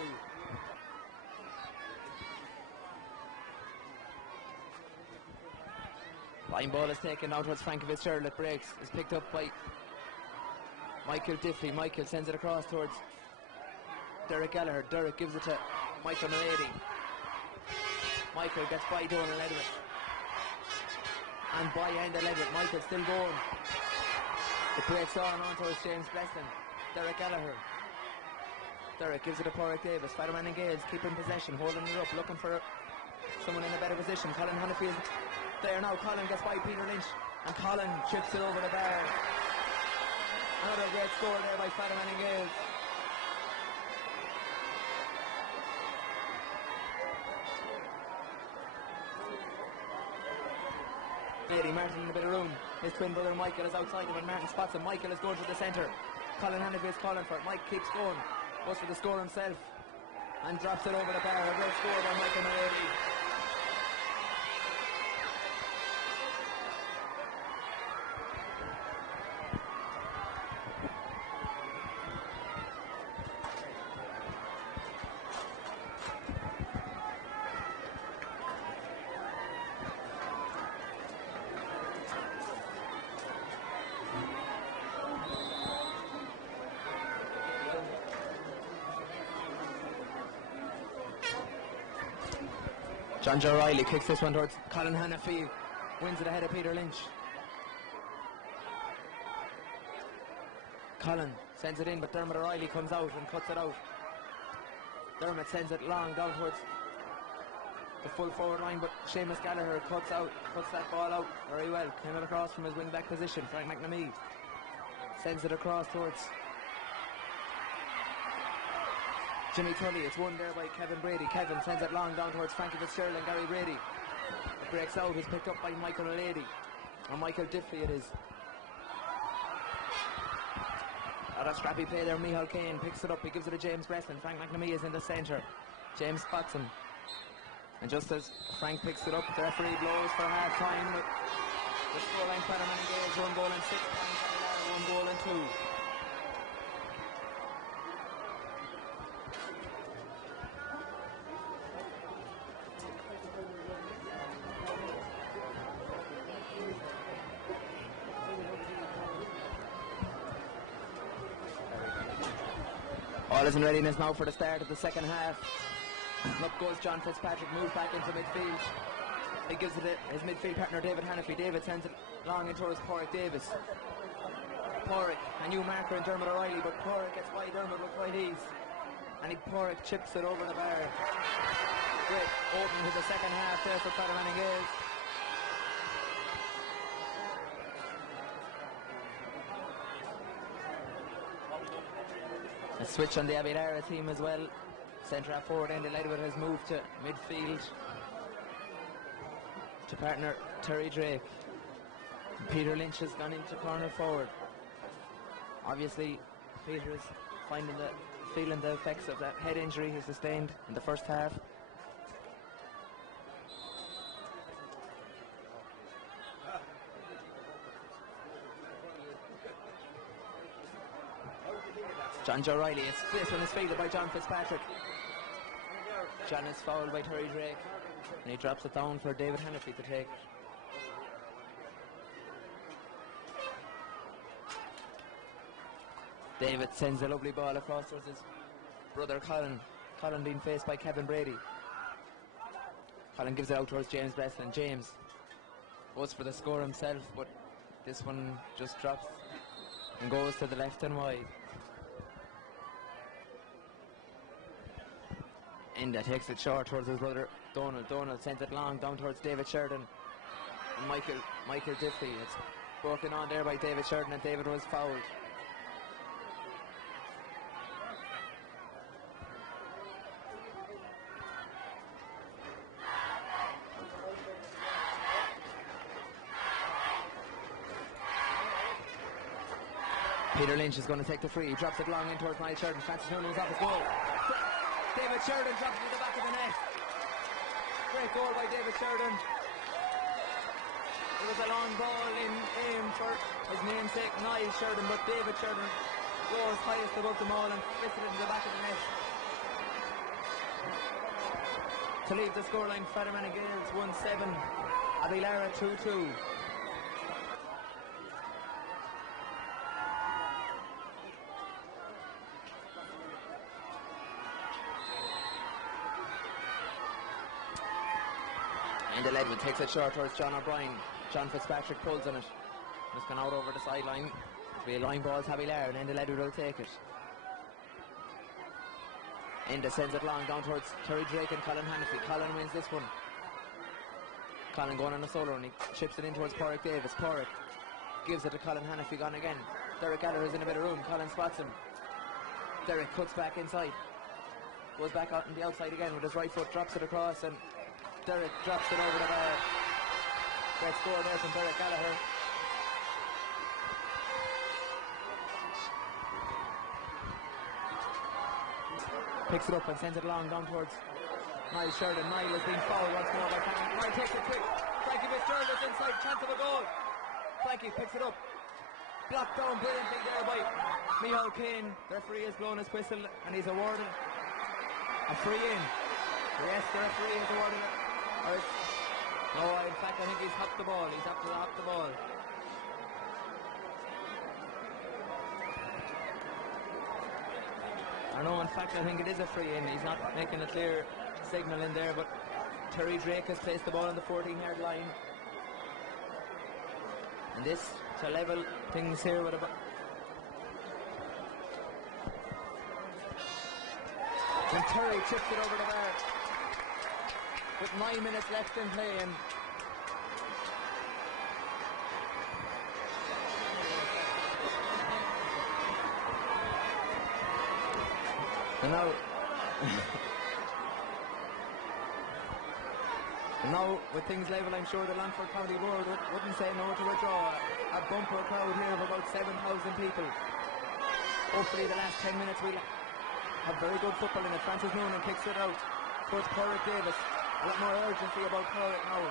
Line ball is taken down towards Frankie Fitzgerald. It breaks. Is picked up by Michael Diffley. Michael sends it across towards Derek Gallagher. Derek gives it to Michael Malady. Michael gets by Donal Ledwith. And by Enda Ledwith. Michael still going. It breaks on towards James Bleston. Derek Gallagher. Derek gives it to Porrick Davis. Fatherman and Gaels keeping possession, holding it up, looking for someone in a better position. Colin Hannafield there now. Colin gets by Peter Lynch. And Colin chips it over the bar. Another great score there by Fatherman and Gaels. Lady Martin in a bit of room. His twin brother Michael is outside him and Martin spots him. Michael is going to the centre. Colin Hannafield is calling for it. Mike keeps going. Goes for the score himself. And drops it over the bar. A great score by Michael Malady. John Joe Riley kicks this one towards Colin Hannafield. Wins it ahead of Peter Lynch. Colin sends it in, but Dermot O'Reilly comes out and cuts it out. Dermot sends it long down towards the full forward line, but Seamus Gallagher cuts that ball out very well. Came it across from his wing back position. Frank McNamee sends it across towards Jimmy Tully. It's won there by Kevin Brady. Kevin sends it long down towards Frankie Fitzgerald and Gary Brady. It breaks out. It's picked up by Michael O'Lady. Or Michael Diffley it is. A scrappy play there. Michal Kane picks it up. He gives it to James Breslin. Frank McNamee is in the centre. James spots him. And just as Frank picks it up, the referee blows for half time. With the scoreline, Fatherman and Gaels 1 goal and 6 points. 1 goal and 2. All is in readiness now for the start of the second half. Up goes John Fitzpatrick, moves back into midfield. He gives it to his midfield partner David Hannafield. David sends it long in towards Porrick Davis. Porrick, a new marker in Dermot O'Reilly, but Porrick gets by Dermot with quite ease. And Porrick chips it over the bar. Great opening to the second half there for Fatherman and Gaels. A switch on the Avilara team as well. Centre half forward end, Ledwith has moved to midfield to partner Terry Drake. And Peter Lynch has gone into corner forward. Obviously, Peter is feeling the effects of that head injury he sustained in the first half. John Joe Riley, it's this one is fielded by John Fitzpatrick. John is fouled by Terry Drake, and he drops it down for David Hannafield to take. David sends a lovely ball across towards his brother Colin. Colin being faced by Kevin Brady. Colin gives it out towards James Breslin. James goes for the score himself, but this one just drops and goes to the left and wide. Enda takes it short towards his brother Donald. Donald sends it long down towards David Sheridan and Michael Diffley. It's broken on there by David Sheridan, and David was fouled. Peter Lynch is going to take the free. He drops it long in towards Niall Sheridan. Francis Noonan is off his goal. David Sheridan drops it to the back of the net. Great goal by David Sheridan. It was a long ball in aim for his namesake Niall Sheridan, but David Sheridan rose highest above them all and fisted it in the back of the net. To leave the scoreline, Fatherman Gaels 1-7, Abilara 2-2. Enda Ledwin takes it short towards John O'Brien. John Fitzpatrick pulls on it. It's gone out over the sideline. It'll be a line ball to Abilara, and Enda Ledwin will take it. Enda sends it long down towards Terry Drake and Colin Hannafy. Colin wins this one. Colin going on a solo and he chips it in towards Porrick Davis. Porrick gives it to Colin Hannafy, gone again. Derek Gallagher's in a bit of room. Colin spots him. Derek cuts back inside. Goes back out on the outside again with his right foot, drops it across, and Derek drops it over the bar. Great score there from Derek Gallagher. Picks it up and sends it long down towards Niall Sheridan. Niall is being fouled once more by Frankie. Niall takes it quick. Frankie Fitzgerald is inside, chance of a goal. Frankie picks it up. Blocked down brilliantly there by Micheál Kane. The referee has blown his whistle and he's awarded a free in. Yes, the referee has awarded it. No, in fact I think he's hopped the ball. He's up to hop the ball. No, in fact I think it is a free in. He's not making a clear signal in there, but Terry Drake has placed the ball on the 14-yard line. And this to level things here with about... And Terry chips it over the bar with 9 minutes left in play, and now with things level, I'm sure the Longford County Board wouldn't say no to a draw. A bumper crowd here of about 7,000 people. Hopefully the last 10 minutes we'll have very good football in it. Francis Noonan kicks it out towards Porrick Davis. A lot more urgency about Porrick now.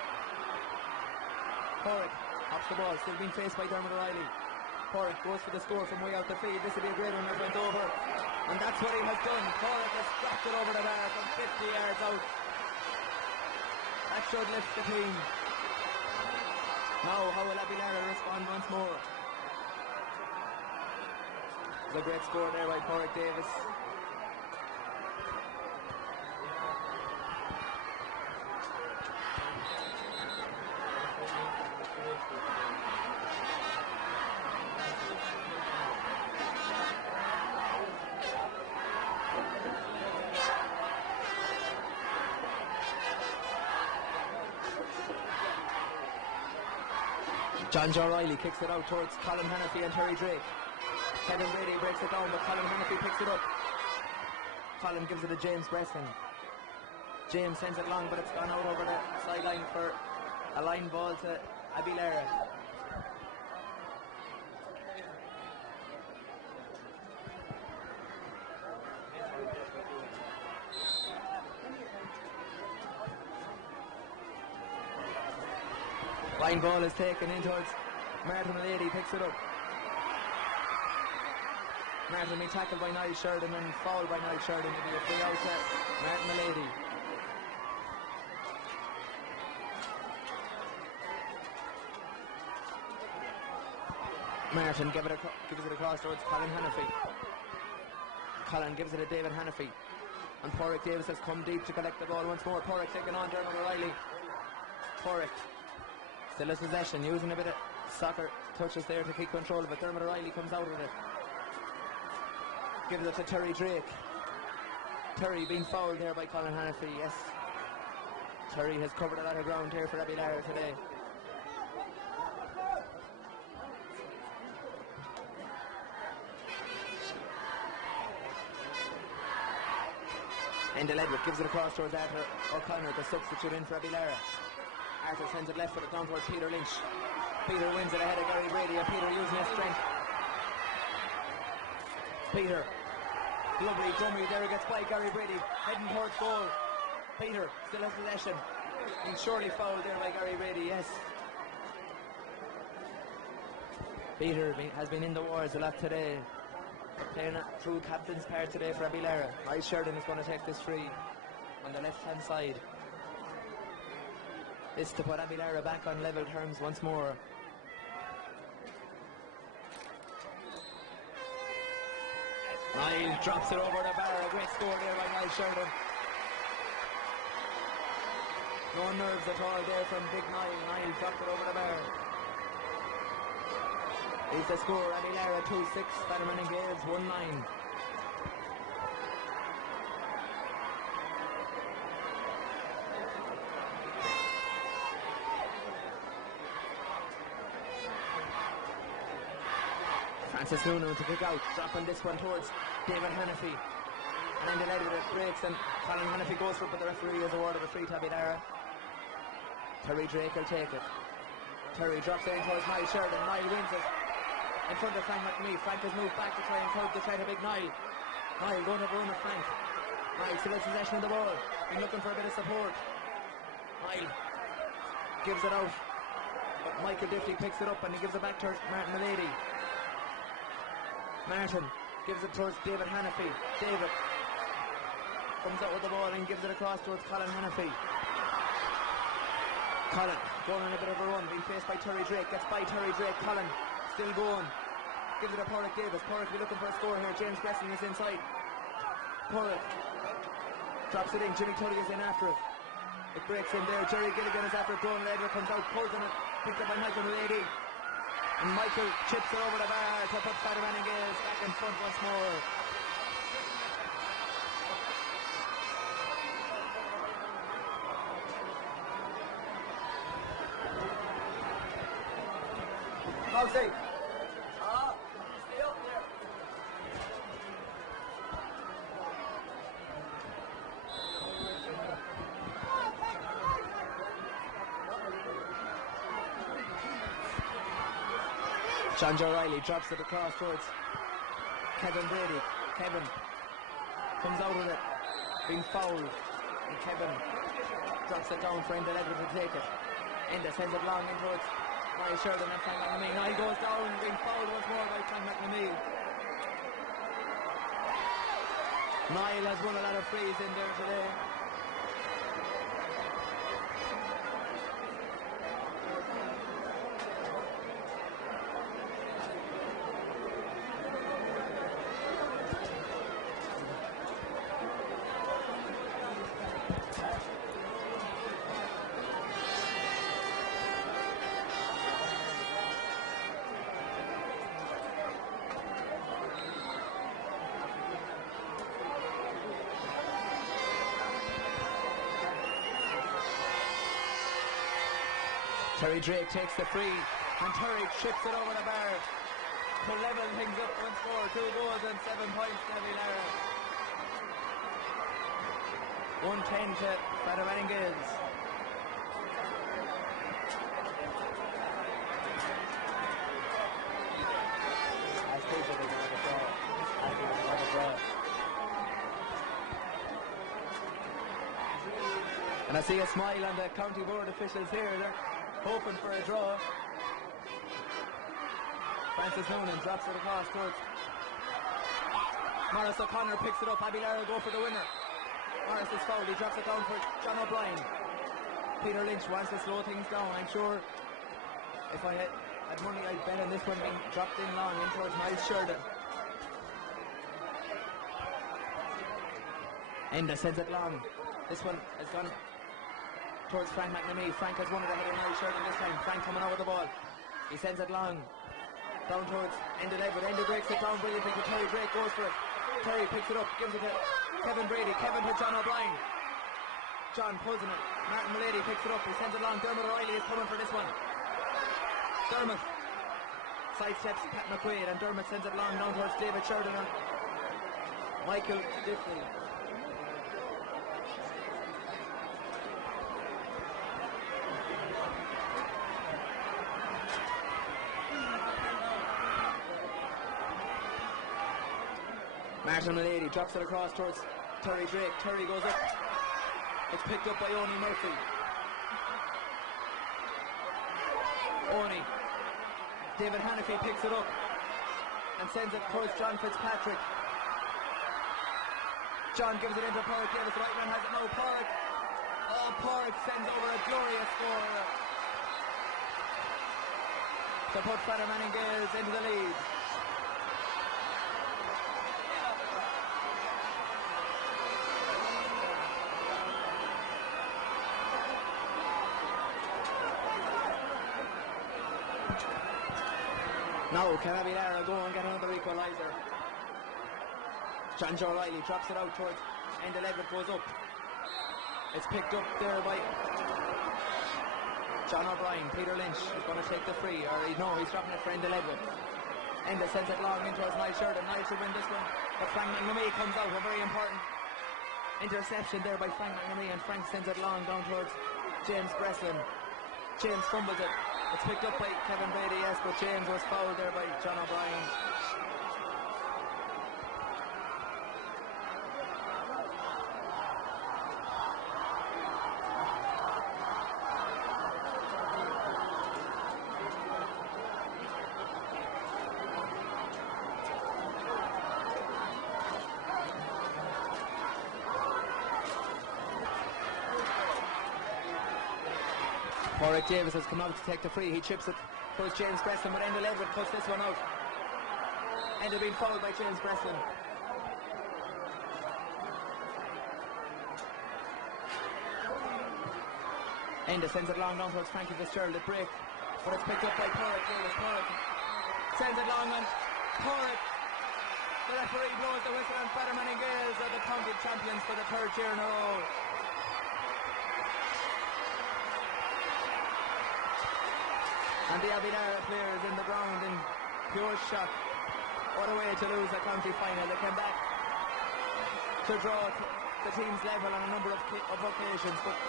Porrick hops the ball, still being faced by Dermot O'Reilly. Porrick goes for the score from way out the field. This will be a great one as went over. And that's what he has done. Porrick has dropped it over the bar from 50 yards out. That should lift the team. Now, how will Abilara respond once more? It's a great score there by Porrick Davis. John Joe Riley kicks it out towards Colin Hannafy and Terry Drake. Kevin Brady breaks it down, but Colin Hannafy picks it up. Colin gives it to James Breslin. James sends it long, but it's gone out over the sideline for a line ball to Abilara. Line ball is taken in towards Martin Malady, picks it up. Martin being tackled by Niall Sheridan and fouled by Niall Sheridan. It'll be a free out to Martin Malady. Martin gives it across towards Colin Hannafy. Colin gives it to David Hannafy. And Porrick Davis has come deep to collect the ball once more. Porrick taking on Dermot O'Reilly. Porrick still has possession, using a bit of soccer touches there to keep control of it. Dermot O'Reilly comes out with it. Gives it to Terry Drake. Terry being fouled there by Colin Hannafy, yes. Terry has covered a lot of ground here for Abilara today. Enda Ledwick gives it across towards Arthur O'Connor, the substitute in for Abilara. Arthur sends it left foot down towards Peter Lynch. Peter wins it ahead of Gary Brady, and Peter using his strength. Peter, lovely dummy there, he gets by Gary Brady, heading towards goal. Peter still has possession. He's surely fouled there by Gary Brady, yes. Peter has been in the wars a lot today. Playing a true captain's part today for Abilara. Niall Sheridan is going to take this free on the left hand side. This to put Abilara back on level terms once more. Niall drops it over the bar. A great score there by Niall Sheridan. No nerves at all there from big Niall. Niall dropped it over the bar. Is the score Abilara 2-6, Fatherman and Gaels 1-9. Francis Noonan to kick out, dropping this one towards David Hannafy. And then the lead with it breaks and Colin Hannafy goes for it, but the referee has awarded a free to Abilara. Terry Drake will take it. Terry drops it in towards Niall Sheridan. Niall wins it in front of Frank McNamee. Frank has moved back to try and curb the threat of big Niall. Niall going to run with Frank. Niall still has possession of the ball. Been looking for a bit of support. Niall gives it out, but Michael Diffley picks it up and he gives it back to Martin Malady. Martin gives it towards David Hannafy. David comes out with the ball and gives it across towards Colin Hannafy. Colin going on a bit of a run, being faced by Terry Drake. Gets by Terry Drake. Colin still going. Gives it to Porrick Davis. Porrick will be looking for a score here. James Gresson is inside. Porrick drops it in. Jimmy Tully is in after it. It breaks in there. Jerry Gilligan is after it. Donald Edler comes out, pulls on it. Picked up by Michael Mulady. And Michael chips it over the bar to put Fatherman and Gaels back in front once more. Mousy! Stay up there. John Joe Riley drops it across towards Kevin Brady. Kevin comes out with it, being fouled, and Kevin drops it down for Enda Edwards to take it. Enda sends it long in towards Niall Sheridan and Frank McNamee. Niall goes down, being fouled once more by Frank McNamee. Niall has won a lot of frees in there today. Terry Drake takes the free, and Terry chips it over the bar to level things up once more. 2 goals and 7 points to Abilara. 110 to Fatherman and Gaels. And I see a smile on the county board officials here. They're hoping for a draw. Francis Noonan drops it across towards Morris O'Connor, picks it up. Abilara go for the winner. Morris is fouled. He drops it down for John O'Brien. Peter Lynch wants to slow things down. I'm sure if I had money I'd bet on this one being dropped in long in towards Niall Sheridan. Enda sends it long. This one has gone towards Frank McNamee. Frank has won it ahead of Niall Sheridan this time. Frank coming out with the ball. He sends it long. Down towards Enda Edward. Enda breaks it down brilliantly to Terry Drake. Goes for it. Terry picks it up. Gives it to Kevin Brady. Kevin to John O'Brien. John pulls in it. Martin Mulady picks it up. He sends it long. Dermot O'Reilly is coming for this one. Dermot sidesteps Pat McQuaid, and Dermot sends it long down towards David Sheridan and Michael Diffley. Martin Mulady drops it across towards Terry Drake. Terry goes up. It's picked up by Oni Murphy. Oni David Hanafy picks it up and sends it towards John Fitzpatrick. John gives it into Porrick Davis. The right man has it now. Porrick. Oh, Porrick sends over a glorious score to put Father Manning Gaels into the lead. Now can Abilara go and get another equaliser? John Joe Riley drops it out towards Enda Levitt, goes up. It's picked up there by John O'Brien. Peter Lynch is going to take the free, or no, he's dropping it for Enda Levitt. Enda sends it long in towards Niall Sheridan. Niall should win this one, but Frank McNamee comes out. A very important interception there by Frank McNamee, and Frank sends it long down towards James Breslin. James fumbles it. It's picked up by Kevin Brady, yes, but James was fouled there by John O'Brien. Porrick Davis has come out to take the free. He chips it towards James Breslin, but Enda Levitt cuts this one out. Enda being fouled by James Breslin. Enda sends it long down towards Frankie Fitzgerald at break, but it's picked up by Porrick Davis. Porrick sends it long, and Porrick, the referee, blows the whistle, and Father Manning Gaels are the county champions for the third year in a row. And the Abilara players in the ground in pure shock. What a way to lose a county final. They came back to draw the teams level on a number of occasions, but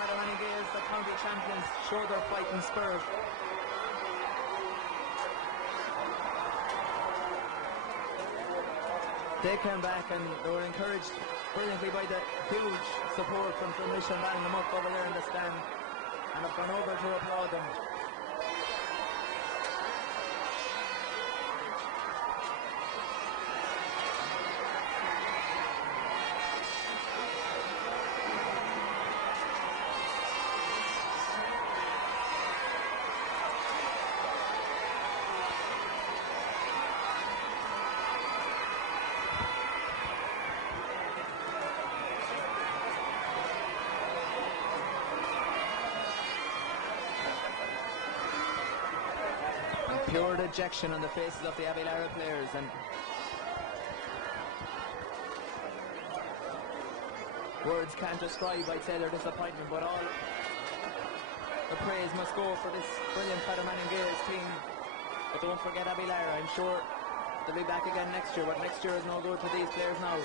Father Manning Gaels, the county champions, show their fighting spirit. They came back and they were encouraged brilliantly by the huge support from Drumlish and Ballinammuck over there in the stand, and have gone over to applaud them. Pure dejection on the faces of the Abilara players, and words can't describe, I'd say, their disappointment, but all the praise must go for this brilliant Father Manning Gaels team. But don't forget Abilara. I'm sure they'll be back again next year, but next year is no good to these players now.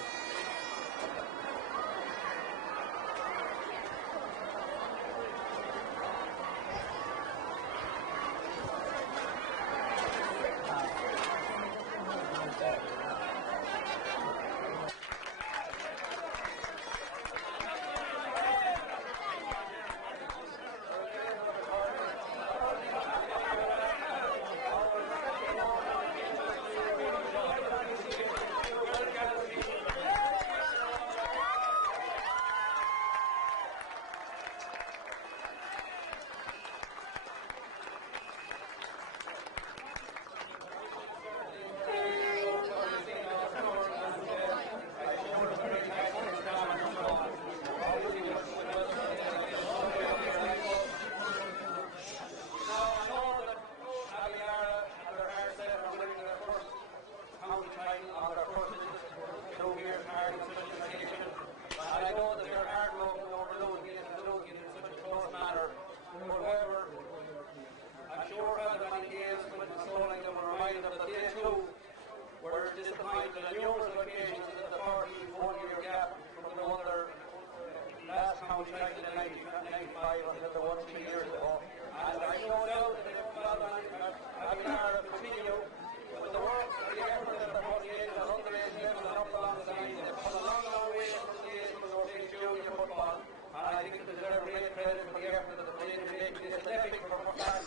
I think it's a great credit for the effort that the players are making. It's an epic performance out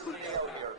here.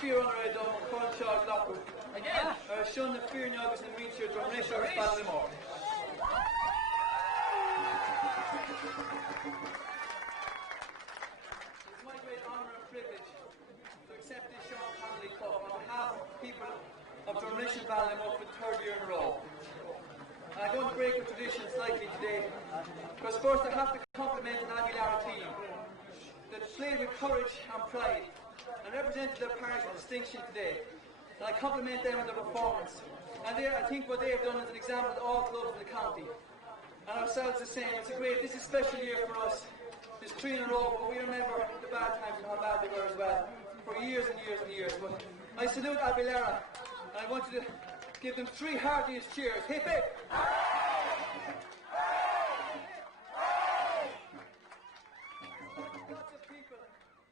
fear on our dome, Cornshaw, Lockwood. Again? Sean the fear Nuggets and meet your Drumlish or Ballinamore. It's my great honour and privilege to accept this Sean Connolly Cup on behalf of the people of Drumlish and Ballinamore for the third year in a row. And I'm going to break the tradition slightly today, because first I have to compliment an Aguilar team that played with courage and pride and represented their parish with distinction today. And I compliment them on their performance. And I think what they have done is an example to all clubs in the county. And ourselves the same. This is a special year for us. It's 3 in a row, but we remember the bad times and how bad they were as well, for years and years and years. But I salute Abilara, and I want you to give them 3 heartiest cheers. Hip hip! Lots of people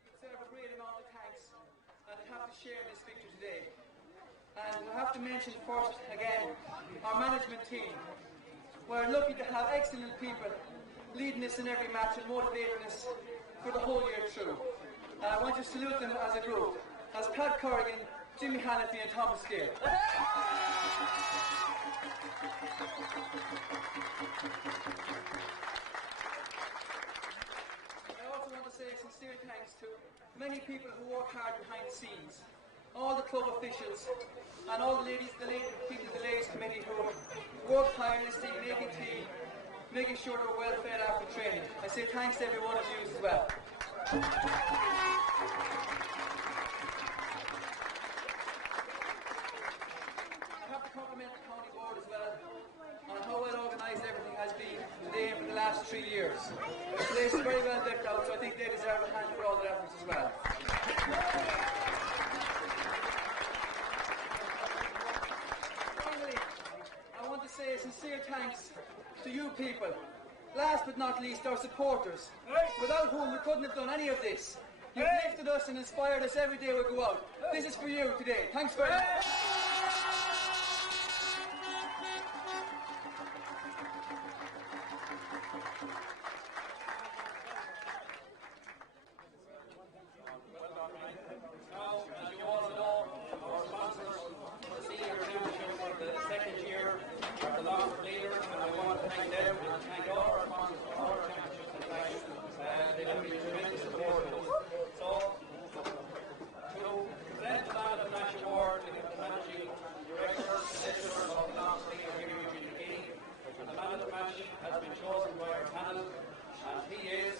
deserve a great amount of thanks, and I have to share this victory today. And I have to mention first, again, our management team. We're lucky to have excellent people leading us in every match and motivating us for the whole year through. And I want to salute them as a group, as Pat Corrigan, Jimmy Hannafy and Thomas Gale. I also want to say sincere thanks to many people who work hard behind the scenes, all the club officials and all the people of the ladies committee who work tirelessly, making tea, making sure they're well fed after training. I say thanks to every one of you as well. I have to compliment the county board as well on how well organised everything has been today and for the last 3 years. The place is very well decked out, so I think they deserve a hand for all their efforts as well. Finally, I want to say a sincere thanks to you people. Last but not least, our supporters, without whom we couldn't have done any of this. You've lifted us and inspired us every day we go out. This is for you today. Thanks very much. Now, as you all know, our sponsors for the senior championship for the second year are the Longford leaders, and I want to thank them and thank all our sponsors for all our championships in fact. They have been tremendous support. So, to present the Man of the Match Award to the managing director, editor of the Longford Senior County Titles, and the Man of the Match has been chosen by our panel, and he is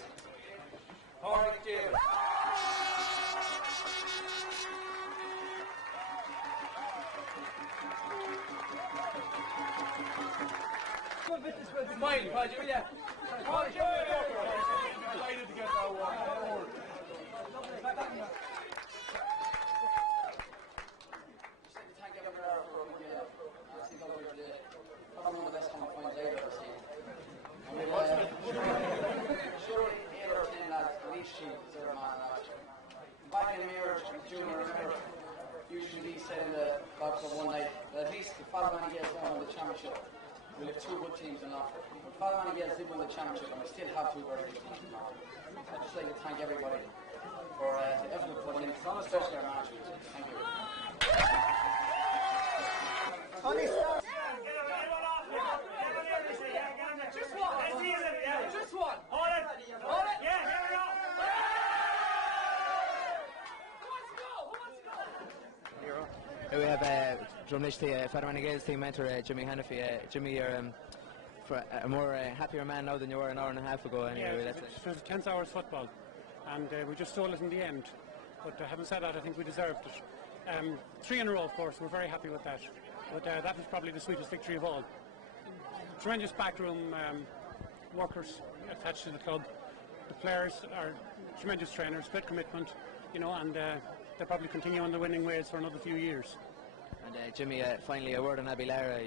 Pádraig Gaels. Smile, Pádraig, yeah. Delighted to get that award. Thank you for I think that was probably one of the best kind of points I've ever seen. I mean, surely 8 or 10 lads from each team deserve a man of the match. Back in the mirror, junior, usually be said in the box of one night, but at least the Fatherman Gaels won the championship. We have 2 good teams in Longford. But Fatherman Gaels did win the championship, and we still have 2 very good teams in Longford. I'd just like to thank everybody for the effort we put in, especially our management. Thank you. Just one. Just one. Hold it. Yeah, here we go. Who wants to go? Here we have Drumlish, the Fatherman Gaels team mentor, Jimmy Hannafy. Jimmy, you're for a more happier man now than you were an hour and a half ago. Anyway, Yeah, it was 10 hours football, and we just stole it in the end. But having said that, I think we deserved it. 3 in a row, of course. We're very happy with that. But that was probably the sweetest victory of all. Tremendous backroom workers attached to the club. The players are tremendous trainers, great commitment, and they'll probably continue on the winning ways for another few years. And Jimmy, finally a word on Abilara.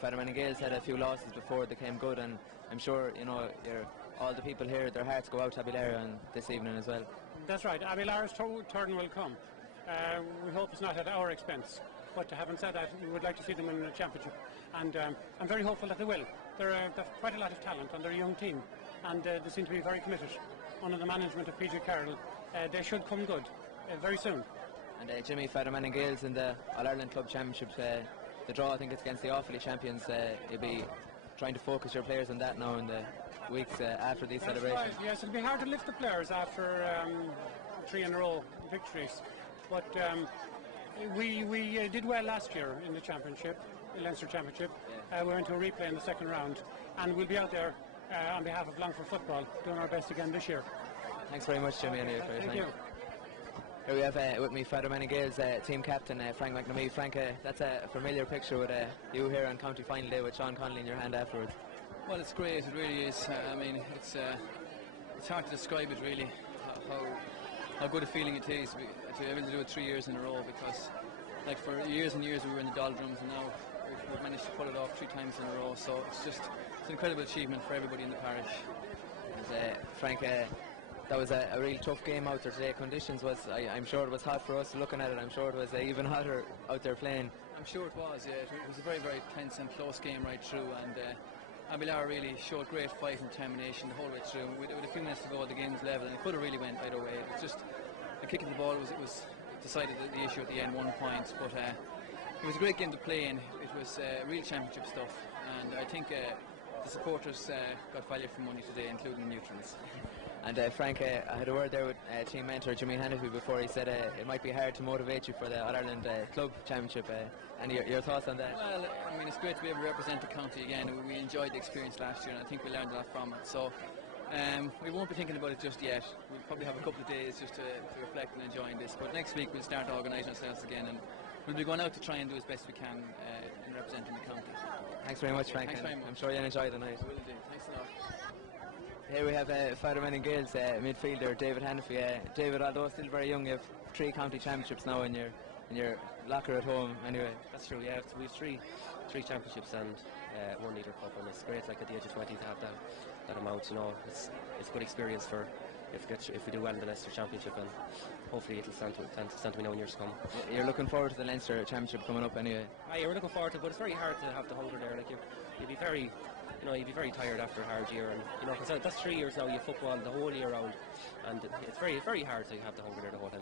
Fatherman Gaels had a few losses before they came good, and I'm sure all the people here, their hearts go out to Abilara this evening as well. That's right. Abilara's turn will come. We hope it's not at our expense. But having said that, we would like to see them in the championship, and I'm very hopeful that they will. They've quite a lot of talent, and they're a young team, and they seem to be very committed. Under the management of PJ Carroll, they should come good very soon. And Jimmy, Fatherman and Gaels in the All-Ireland Club Championship, the draw, I think it's against the Offaly champions. You'll be trying to focus your players on that now in the weeks after these celebrations. Right. Yes, it'll be hard to lift the players after 3 in a row victories. But we did well last year in the championship, the Leinster Championship. We went to a replay in the second round, and we'll be out there on behalf of Longford football doing our best again this year. Thanks very much, Jimmy, anyway, for your Thank time. you. Here we have with me Fatherman and Gaels team captain Frank McNamee. Frank, that's a familiar picture with you here on County Final Day with Sean Connolly in your hand afterwards. Well, it's great, it really is. I mean, it's hard to describe it really, how good a feeling it is to be able to do it 3 years in a row, because like for years and years we were in the doldrums, and now we've managed to pull it off 3 times in a row, so it's an incredible achievement for everybody in the parish. And Frank, that was a really tough game out there today. Conditions was, I'm sure it was hot for us looking at it. I'm sure it was even hotter out there playing. I'm sure it was, yeah. It was a very, very tense and close game right through, and Abilar really showed great fight and determination the whole way through. With a few minutes to go, the game was level, and it could have really went either way. It was just the kick of the ball was decided the issue at the end, 1 point. But it was a great game to play in. It was real championship stuff, and I think the supporters got value for money today, including the neutrals. And Frank, I had a word there with team mentor Jimmy Hannify before. He said it might be hard to motivate you for the All-Ireland Club Championship. And your thoughts on that? Well, I mean, it's great to be able to represent the county again. We enjoyed the experience last year, and I think we learned a lot from it. So we won't be thinking about it just yet. We'll probably have a couple of days just to reflect and enjoy this. But next week we'll start organising ourselves again, and we'll be going out to try and do as best we can in representing the county. Thanks very much, Frank. Thanks very much. I'm sure you'll enjoy the night. Will do. Thanks a lot. Here we have Fatherman and Gaels midfielder David Hannify. David, although still very young, you have 3 county championships now in your locker at home. Anyway, that's true. Yeah, we have three championships and 1 Leader Cup, and it's great. Like at the age of 20 to have that amount. You know, it's a good experience for if we do well in the Leinster Championship, and hopefully it'll stand to me now in years to come. You're looking forward to the Leinster Championship coming up anyway. Yeah, we're looking forward to it, but it's very hard to have the hunger there. Like you'd be very. You'd be very tired after a hard year, and because that's 3 years now. You football the whole year round, and it's very, very hard to have the hunger there the whole time.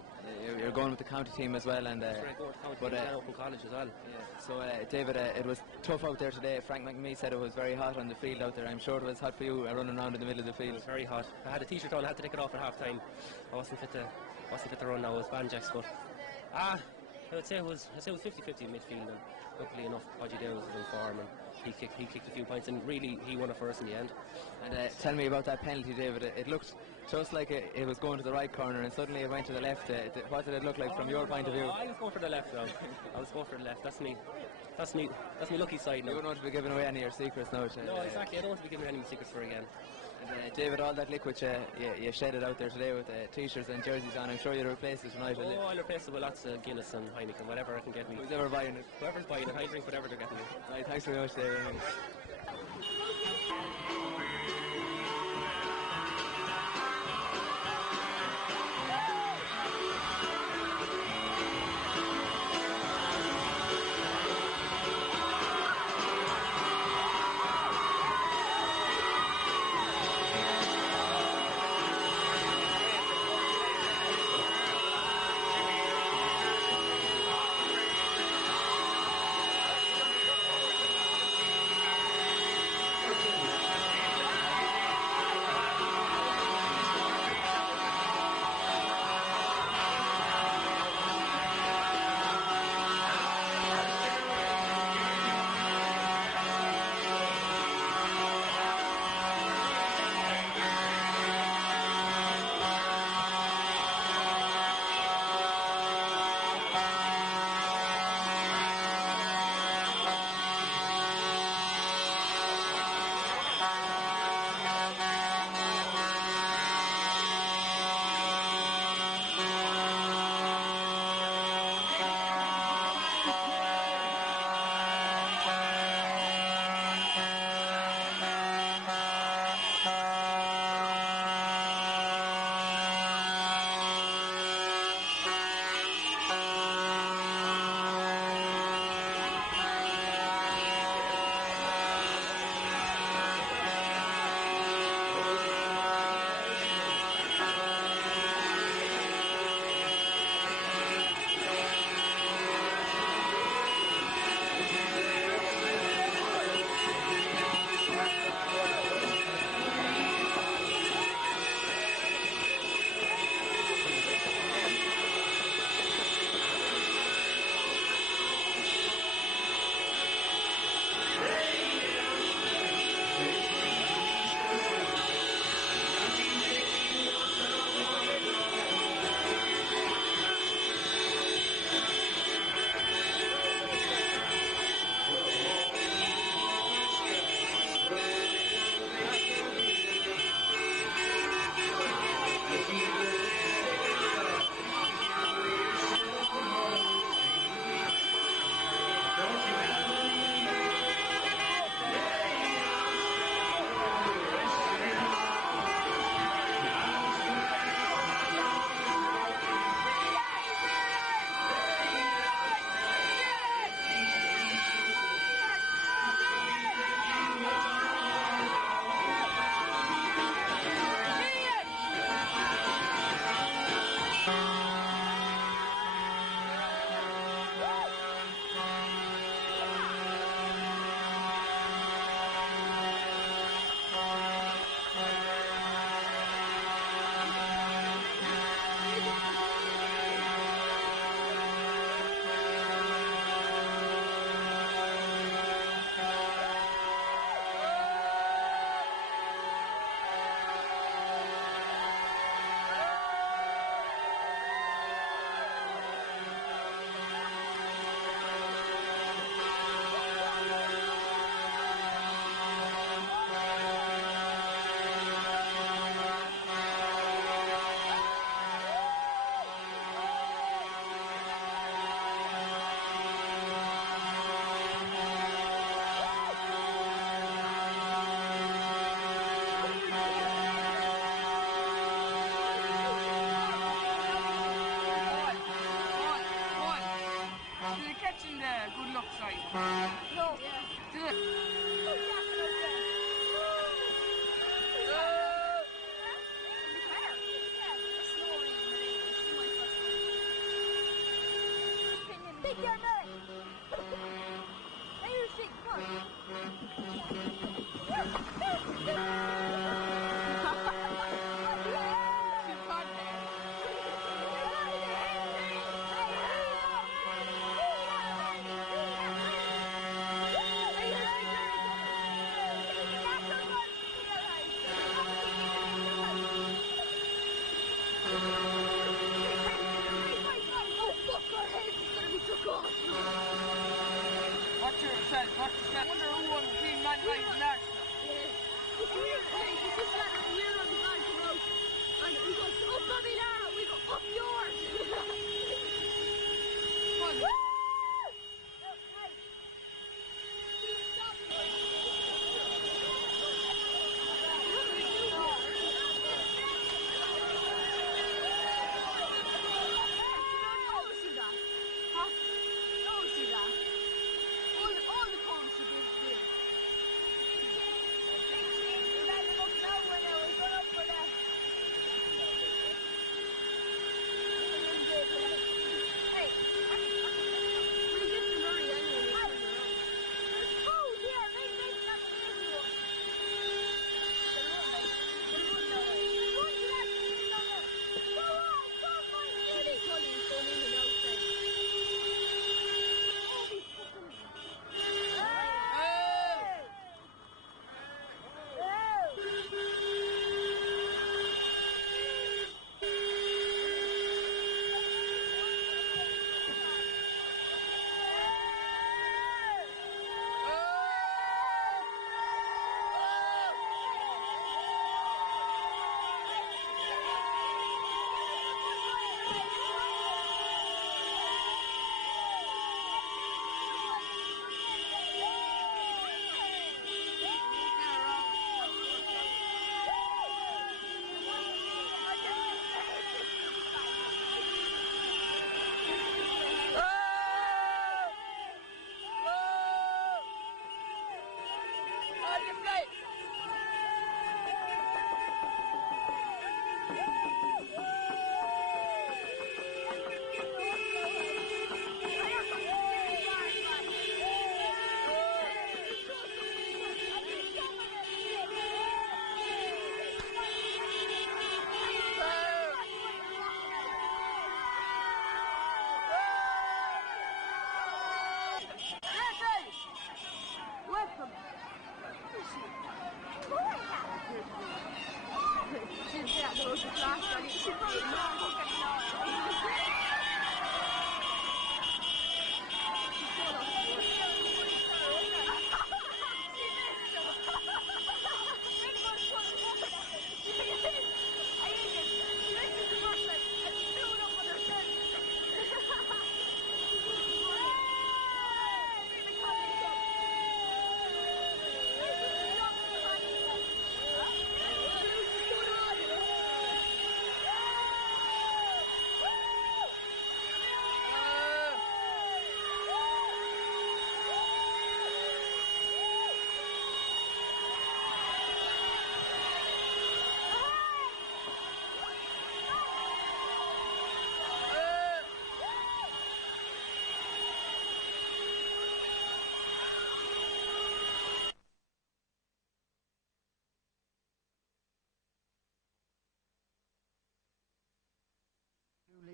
You're going with the county team as well, and that's right, going with the county team, Open College as well. Yeah. So David, it was tough out there today. Frank McNamee said it was very hot on the field out there. I'm sure it was hot for you running around in the middle of the field. It was very hot. I had a t-shirt on. I had to take it off at half time. I wasn't fit to run now. It was banjacks, but I would say it was 50-50 midfield, and luckily enough, Podgy Dale was in form, and he kicked a few points, and really he won it for us in the end. And tell me about that penalty, David. It looked just like it was going to the right corner, and suddenly it went to the left. What did it look like from your point of view? I was going for the left now. I was going for the left. That's me lucky side now. You don't want to be giving away any of your secrets now. No, exactly. I don't want to be giving any secrets for again. And David, all that liquid you shed it out there today with t-shirts and jerseys on. I'm sure you'll replace it tonight. Oh, I'll replace it with lots of Guinness and Heineken, whatever I can get me. Who's ever buying it? Whoever's buying it, I drink whatever they're getting me. Right, thanks very much, David.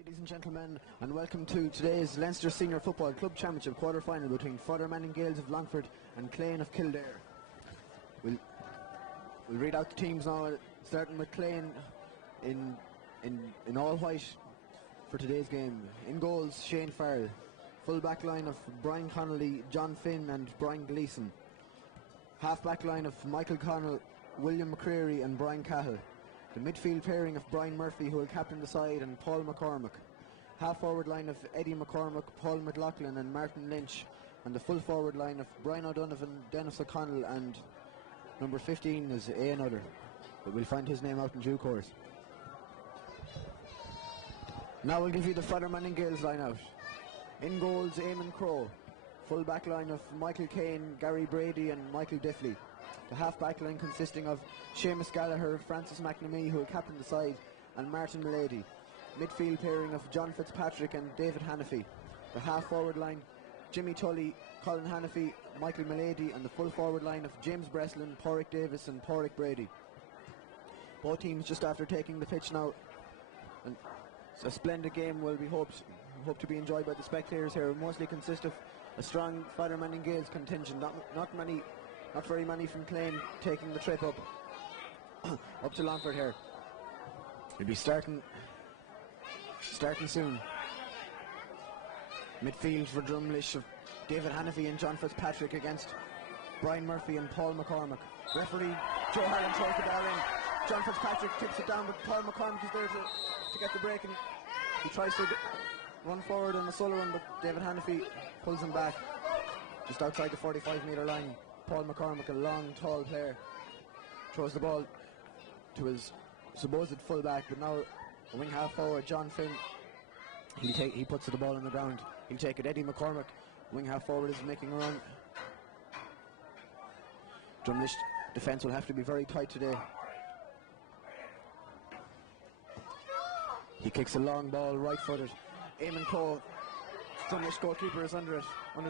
Ladies and gentlemen, and welcome to today's Leinster Senior Football Club Championship quarter-final between Fatherman and Gaels of Longford and Clane of Kildare. We'll read out the teams now, starting with Clane in all white for today's game. In goals, Shane Farrell. Full back line of Brian Connolly, John Finn and Brian Gleeson. Half back line of Michael Connell, William McCreary and Brian Cahill. The midfield pairing of Brian Murphy, who will captain the side, and Paul McCormick. Half forward line of Eddie McCormick, Paul McLaughlin and Martin Lynch. And the full forward line of Brian O'Donovan, Dennis O'Connell, and number 15 is Ian Udder. But we'll find his name out in due course. Now we'll give you the Fatherman and Gaels line out. In goals, Eamon Crowe. Full back line of Michael Kane, Gary Brady and Michael Diffley. The half back line consisting of Seamus Gallagher, Francis McNamee, who will captain the side, and Martin Milady. Midfield pairing of John Fitzpatrick and David Hannafy. The half forward line, Jimmy Tully, Colin Hannafy, Michael Milady, and the full forward line of James Breslin, Porrick Davis and Porrick Brady. Both teams just after taking the pitch now. And a splendid game will be hope to be enjoyed by the spectators here. It mostly consist of a strong Fatherman and Gaels contingent, not very many from Clane taking the trip up to Longford here. We'll be starting soon. Midfield for Drumlish of David Hannafy and John Fitzpatrick against Brian Murphy and Paul McCormick. Referee Joe Harlan throws the ball in. John Fitzpatrick tips it down, but Paul McCormick is there to get the break, and he tries to run forward on the solo run, but David Hannafy pulls him back just outside the 45-metre line. Paul McCormick, a long, tall player, throws the ball to his supposed full-back, but now a wing half forward, John Finn, he puts the ball on the ground. He'll take it. Eddie McCormick, wing half forward, is making a run. Drumlish defence will have to be very tight today. He kicks a long ball, right-footed. Eamon Crowe, Drumlish goalkeeper, is under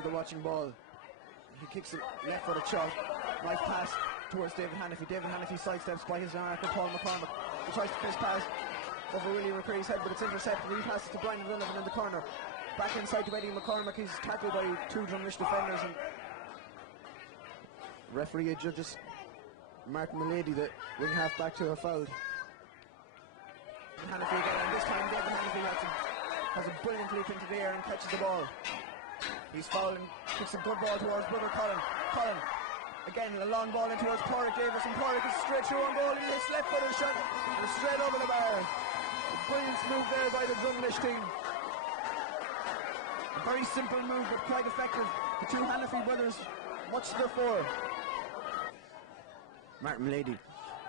the watching ball. He kicks a left-footed shot. Nice pass towards David Hannafy. David Hannafy sidesteps by his marker, Paul McCormick. He tries to fish pass over Willie McCreary's head, but it's intercepted. He passes to Brian O'Donovan in the corner. Back inside to Eddie McCormick. He's tackled by two Drumlish defenders, and referee adjudges Martin Milady, the wing half back, to a foul. Hannafy again, and this time David Hannafy has a brilliant leap into the air and catches the ball. He's fouled and kicks a good ball towards brother Colin. Colin, again, a long ball in towards Porrick Davis, and Porrick is straight through on goal, and he hits left-footed shot and straight over the bar. A brilliant move there by the Drumlish team. A very simple move, but quite effective. The two Hannafy brothers, much to their fore. Martin Milady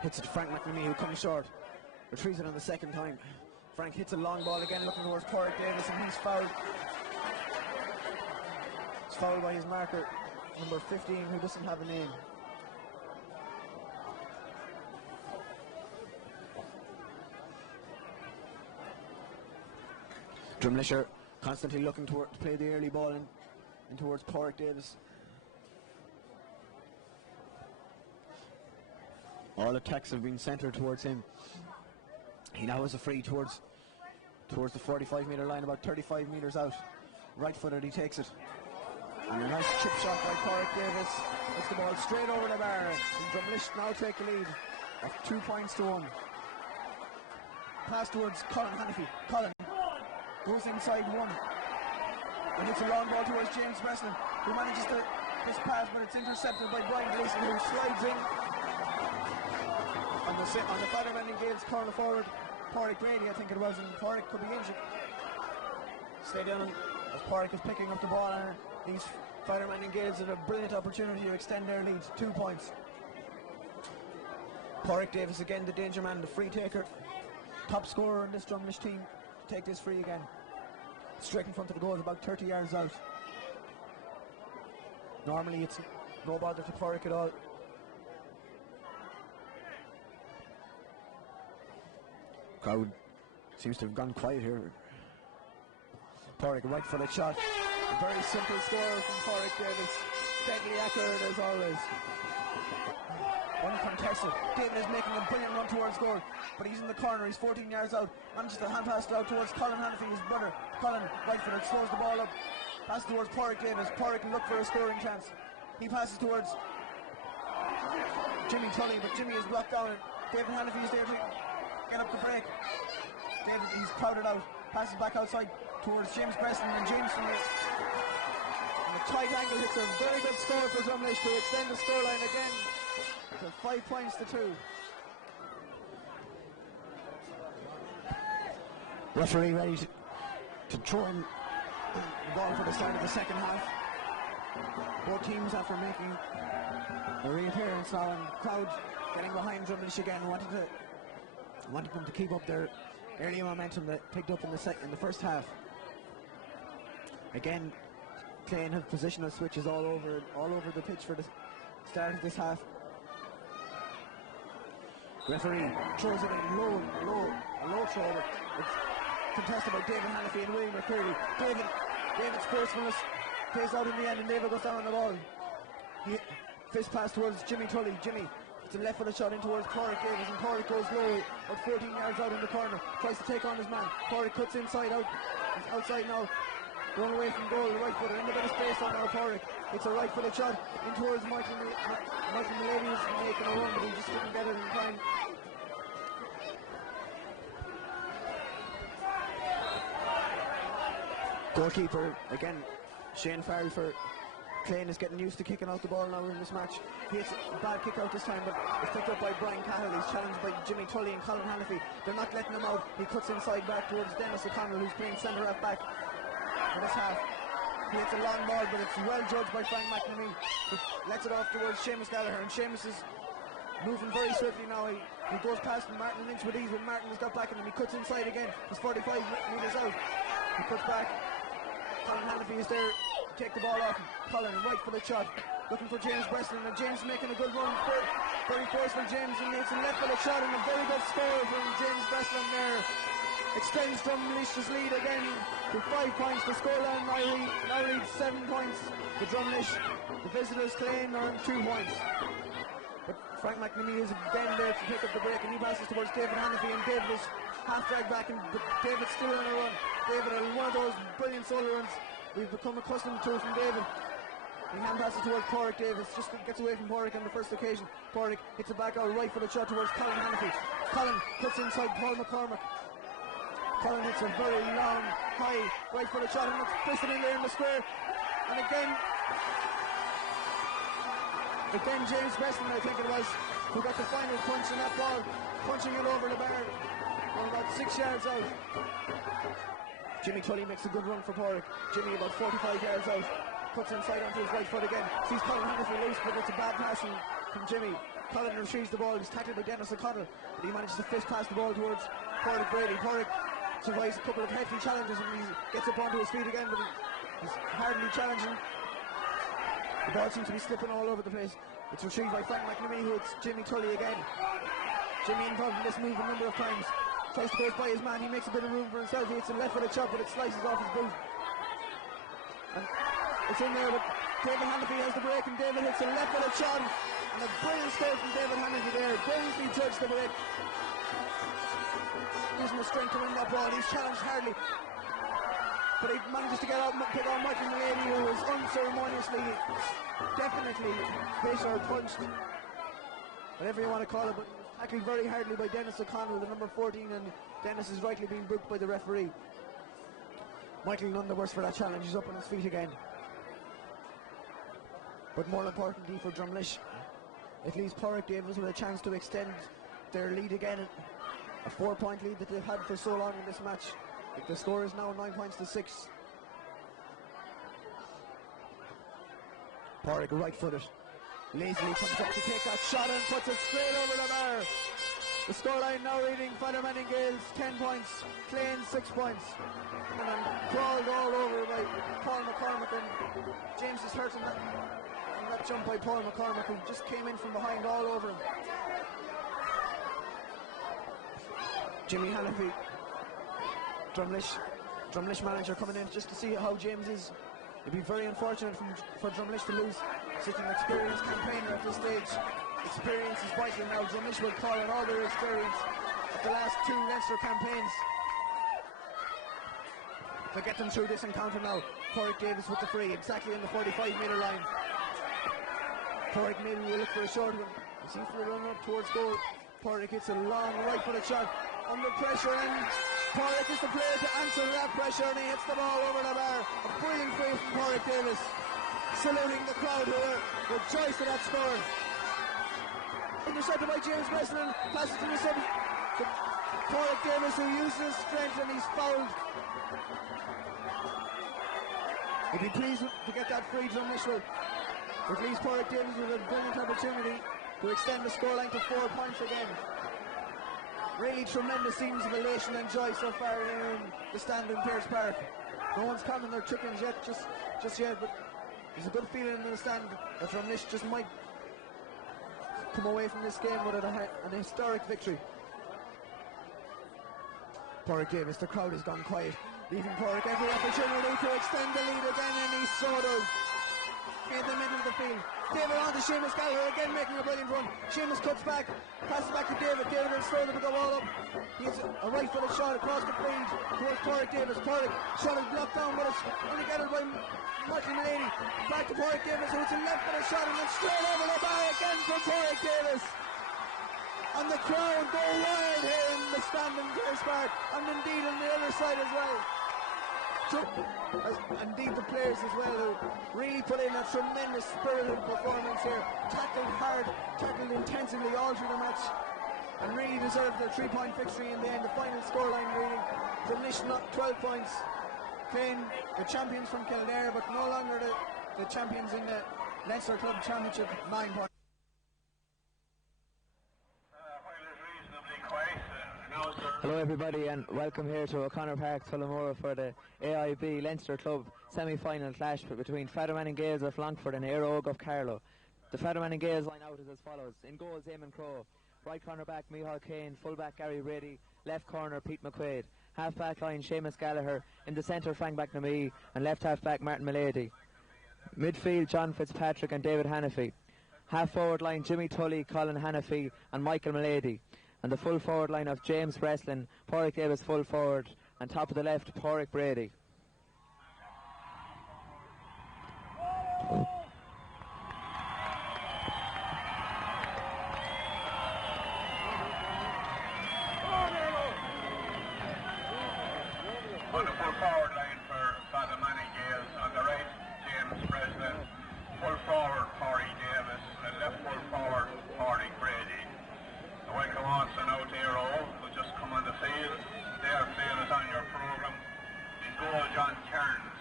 hits it to Frank McNamee, who comes short. Retrieves it on the second time. Frank hits a long ball again, looking towards Porrick Davis, and he's fouled. He's fouled by his marker, number 15, who doesn't have a name. Drumlisher constantly looking to play the early ball in towards Porrick Davis. All attacks have been centred towards him. He now has a free towards the 45-metre line, about 35 metres out. Right-footed, he takes it. And a nice chip shot by Porrick Davis. Puts the ball straight over the bar. And Drumlish now take the lead of 2 points to 1. Pass towards Colin Hannafy. Colin goes inside one. And it's a long ball towards James Breslin, who manages to this pass, but it's intercepted by Brian Gleeson, who slides in. On the Fatherman and Gaels corner forward, Porrick Brady, I think it was, and Porrick could be injured. Stay down as Porrick is picking up the ball, and these Fatherman and Gaels had a brilliant opportunity to extend their lead. 2 points. Porrick Davis again, the danger man, the free taker. Top scorer in this Drumlish team. Take this free again. Straight in front of the goal, about 30 yards out. Normally it's no bother to Porrick at all. Crowd seems to have gone quiet here. Porrick, right footed shot. A very simple score from Porrick Davis. Deadly accurate as always. uncontested. David is making a brilliant run towards goal, but he's in the corner. He's 14 yards out. Manages to hand pass it out towards Colin Hannafy, his brother. Colin, right footed, slows the ball up. Passes towards Porrick Davis. Porrick can look for a scoring chance. He passes towards Jimmy Tully, but Jimmy is blocked down. David Hannafy is there to get up the break. David, he's crowded out. Passes back outside towards James Preston, and James from the tight angle hits a very good score for Drumlish to extend the scoreline again to 5 points to 2. Referee ready to throw in the ball for the start of the second half. Both teams, after making a reappearance now, and crowd getting behind Drumlish again, wanted them to keep up their early momentum that picked up in the first half. Again, Clane have positional switches all over the pitch for the start of this half. Referee throws it in low throw. It's contested by David Hannafy and William McCurdy. David's forcefulness pays out in the end, and David goes down on the ball. Fist pass towards Jimmy Tully. Jimmy, it's a left footed shot in towards Porrick Davis, and Porrick goes low, about 14 yards out in the corner. Tries to take on his man. Porrick cuts inside out. He's outside now. Going away from goal, right footer, in a bit of space on now Porrick. It's a right footed shot in towards Michael Mulady, who's making a run, but he just didn't get it in time. Goalkeeper, again, Shane Farrell for Clane is getting used to kicking out the ball now in this match. He hits a bad kick out this time, but it's picked up by Brian Cahill. He's challenged by Jimmy Tully and Colin Hannafy. They're not letting him out. He cuts inside back towards Dennis O'Connell, who's playing centre half back for this half. He hits a long ball, but it's well judged by Frank McNamee. He lets it off towards Seamus Gallagher, and Seamus is moving very swiftly now. He goes past Martin Lynch with ease, but Martin has got back in him. He cuts inside again. He's 45 metres out. He cuts back. Colin Hannafy is there to take the ball off him. Colin, right for the shot, looking for James Breslin, and James making a good run. Very forceful James, and it's a left for the shot, and a very good score from James Breslin there. Extends Drumlish's lead again to 5 points. The scoreline now reads 7 points to Drumlish. The visitors Clane earn 2 points. But Frank McNamee is again there to pick up the break, and he passes towards David Hannafy, and David is half dragged back, and David's still on a run. David, one of those brilliant solo runs we've become accustomed to from David. He hand passes towards Porrick Davis, just gets away from Porrick on the first occasion. Porrick hits it back out right for the shot towards Colin Hannafy. Colin cuts inside Paul McCormick. Colin hits a very long, high, right for the shot, and it's twisted in there in the square. And again James Preston, I think it was, who got the final punch in that ball, punching it over the bar from about 6 yards out. Jimmy Tully makes a good run for Porrick. Jimmy about 45 yards out, cuts inside onto his right foot again. Sees Colin Hannafy loose, but it's a bad pass from Jimmy. Colin retrieves the ball. He's tackled by Dennis O'Connell, but he manages to fist pass the ball towards Porrick Brady. Porrick survives a couple of hefty challenges, and he gets up onto his feet again, but he's hardly challenging. The ball seems to be slipping all over the place. It's retrieved by Frank McNamee, who hits Jimmy Tully again. Jimmy involved in this move a number of times. Tries to go by his man. He makes a bit of room for himself. He hits a left footed shot, but it slices off his boot. And it's in there, but David Hannafy has the break, and David hits a left footed shot. And a brilliant score from David Hannafy there. Brilliantly judged the break. Using the strength to win that ball. He's challenged hardly, but he manages to get out, pick out Michael Mulady, who was unceremoniously, definitely hit or punched, whatever you want to call it, but tackled very hardly by Dennis O'Connell, the number 14, and Dennis is rightly being booked by the referee. Michael none the worse for that challenge. He's up on his feet again. But more importantly for Drumlish, it leaves Porrick Davis with a chance to extend their lead again, a 4-point lead that they've had for so long in this match. The score is now 9 points to 6. Porrick right-footed, lazily comes up to take that shot and puts it straight over the bar. The scoreline now reading Fatherman and Gaels 10 points, Clane 6 points. And then crawled all over by Paul McCormick, and James is hurt in that jump by Paul McCormick, who just came in from behind all over him. Jimmy Hannafy, Drumlish manager, coming in just to see how James is. It'd be very unfortunate for Drumlish to lose such an experienced campaigner at this stage. experience is vital now. Drumlish will call on all their experience of the last 2 Leinster campaigns to get them through this encounter now. Porrick Davis with the free, exactly in the 45-metre line. Porrick maybe will look for a short one. He seems to be running up towards goal. Porrick hits a long right-footed shot under pressure, and Porrick is the player to answer that pressure, and he hits the ball over the bar. A brilliant free from Porrick Davis, saluting the crowd who were rejoiced at that score. Intercepted by James Breslin, passes to the sub to Porrick Davis, who uses his strength, and he's fouled. He'd be pleased to get that free to Mishwell. It leaves Porrick Davis with a brilliant opportunity to extend the scoreline to 4 points again. Really tremendous scenes of elation and joy so far in the stand in Pearse Park. No one's counting their chickens yet, just yet, but there's a good feeling in the stand that Drumlish just might come away from this game with an historic victory. Porrick Davis, the crowd has gone quiet, leaving Porrick every opportunity to extend the lead again, and he soared in the middle of the field. David on to Seamus Gallagher, again making a brilliant run. Seamus cuts back, passes back to David. David will slow them to go all up. He has a right-footed shot across the field towards Porrick Davis. Porrick shot is blocked down, but it's only gathered by Michael Mullaney. Back to Porrick Davis, who hits a left-footed shot, and then straight over the bar again from Porrick Davis. And the crowd go wild here in the stand in Pearse Park, and indeed on the other side as well. Indeed the players as well, who really put in a tremendous spirited performance here. Tackled hard, tackled intensively all through the match, and really deserved their 3-point victory in the end. The final scoreline reading: Drumlish 12 points, Clane the champions from Kildare, but no longer the champions in the Leinster Club Championship, 9 points. Hello everybody, and welcome here to O'Connor Park, Tullamore, for the AIB Leinster Club semi-final clash between Fatherman Gaels of Longford and Aero of Carlow. The Fatherman Gaels line out is as follows: in goals, Eamon Crowe; right corner back Micheál Kane; full back Gary Brady; left corner Pete McQuaid; half back line Seamus Gallagher; in the centre Frank McNamee; and left half back Martin Mulady; midfield John Fitzpatrick and David Hannafy; half forward line Jimmy Tully, Colin Hannafy and Michael Mulady; and the full forward line of James Breslin, Porrick Davis full forward, and top of the left Porrick Brady. On the full forward line for Fatherman Gaels, on the right James Breslin, full forward Porrick Davis, and left full forward Porrick Brady. I welcome also now to Aero, who just come on the field. They are famous on your programme. In goal, John Kearns.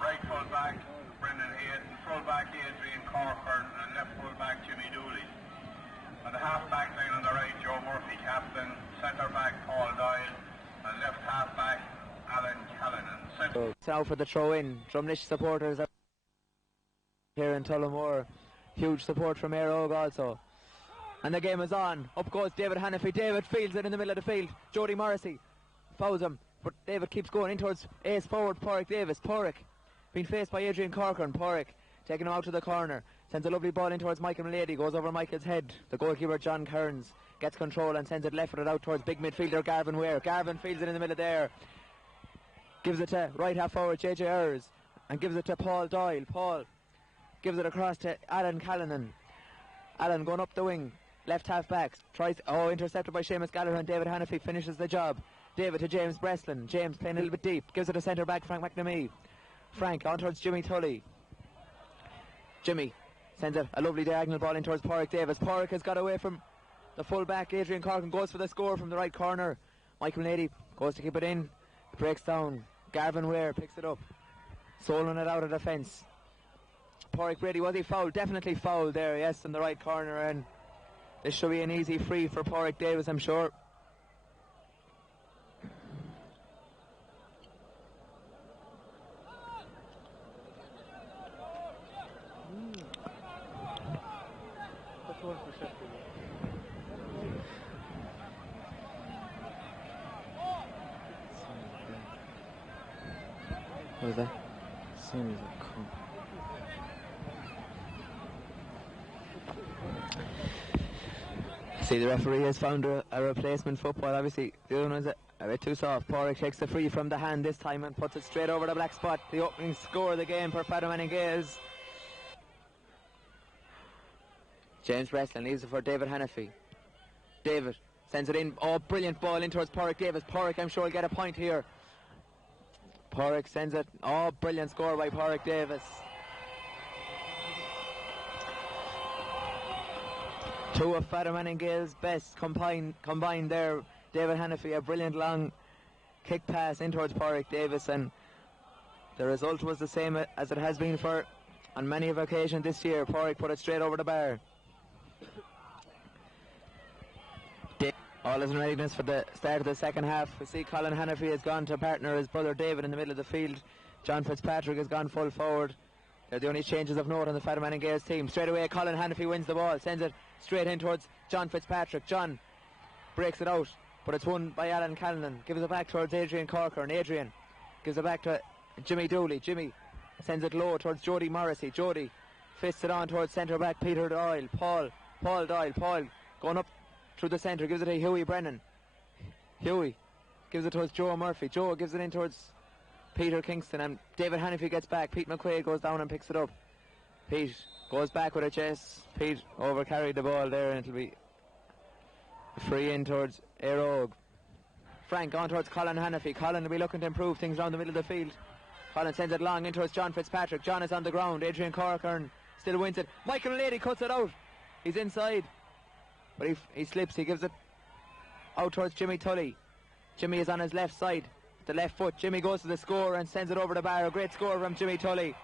Right full back Brendan Hayden, full back Adrian Corcoran, and left full back Jimmy Tully. On the half back line on the right, Joe Murphy captain, centre back Paul Doyle, and left half back Alan Callanan. Now for the throw in, Drumlish supporters are here in Tullamore. Huge support from Aero also. And the game is on. Up goes David Hannafy. David fields it in the middle of the field. Jody Morrissey fouls him, but David keeps going in towards ace forward Porrick Davis. Porrick being faced by Adrian Corcoran. Porrick taking him out to the corner. Sends a lovely ball in towards Michael Mulady. Goes over Michael's head. The goalkeeper John Kearns gets control and sends it left footed out towards big midfielder Garvin Ware. Garvin fields it in the middle there. Gives it to right half forward JJ Ayres, and gives it to Paul Doyle. Paul gives it across to Alan Callanan. Alan going up the wing. Left half back, tries, intercepted by Seamus Gallagher, and David Hannafy finishes the job. David to James Breslin. James playing a little bit deep, gives it to centre back Frank McNamee. Frank on towards Jimmy Tully. Jimmy sends a lovely diagonal ball in towards Porrick Davis. Porrick has got away from the full back Adrian Corcoran, goes for the score from the right corner. Michael Mulady goes to keep it in, it breaks down. Garvin Ware picks it up, soling it out of the fence. Porrick Brady, was he fouled? Definitely fouled there, yes, in the right corner, and this should be an easy free for Porrick Davis, I'm sure. What was that? Same as a See, the referee has found a replacement football. Obviously, the other one's a bit too soft. Porrick takes the free from the hand this time and puts it straight over the black spot. The opening score of the game for Fatherman Gaels. James Breslin leaves it for David Hannafy. David sends it in. Oh, brilliant ball in towards Porrick Davis. Porrick, I'm sure, will get a point here. Porrick sends it. Oh, brilliant score by Porrick Davis. Two of Fatherman and Gaels' best combined there. David Hannafy, a brilliant long kick pass in towards Porrick Davis, and the result was the same as it has been for on many of occasions this year. Porrick put it straight over the bar. All is in readiness for the start of the second half. We see Colin Hannafy has gone to partner his brother David in the middle of the field. John Fitzpatrick has gone full forward. They're the only changes of note on the Fatherman and Gaels team. Straight away, Colin Hannafy wins the ball, sends it straight in towards John Fitzpatrick. John breaks it out, but it's won by Alan Callanan. Gives it back towards Adrian Corker, and Adrian gives it back to Jimmy Dooley. Jimmy sends it low towards Jody Morrissey. Jody fists it on towards centre back Peter Doyle. Paul Doyle. Paul going up through the centre, gives it to Hughie Brennan. Hughie gives it towards Joe Murphy. Joe gives it in towards Peter Kingston, and David Hannafy gets back. Pete McQuaid goes down and picks it up. Pete goes back with a chase. Pete overcarried the ball there, and it'll be free in towards Aerogue. Frank on towards Colin Hannafy. Colin will be looking to improve things around the middle of the field. Colin sends it long in towards John Fitzpatrick. John is on the ground. Adrian Corcoran still wins it. Michael Lady cuts it out. He's inside, but he slips. He gives it out towards Jimmy Tully. Jimmy is on his left side, the left foot. Jimmy goes to the score and sends it over the bar. A great score from Jimmy Tully.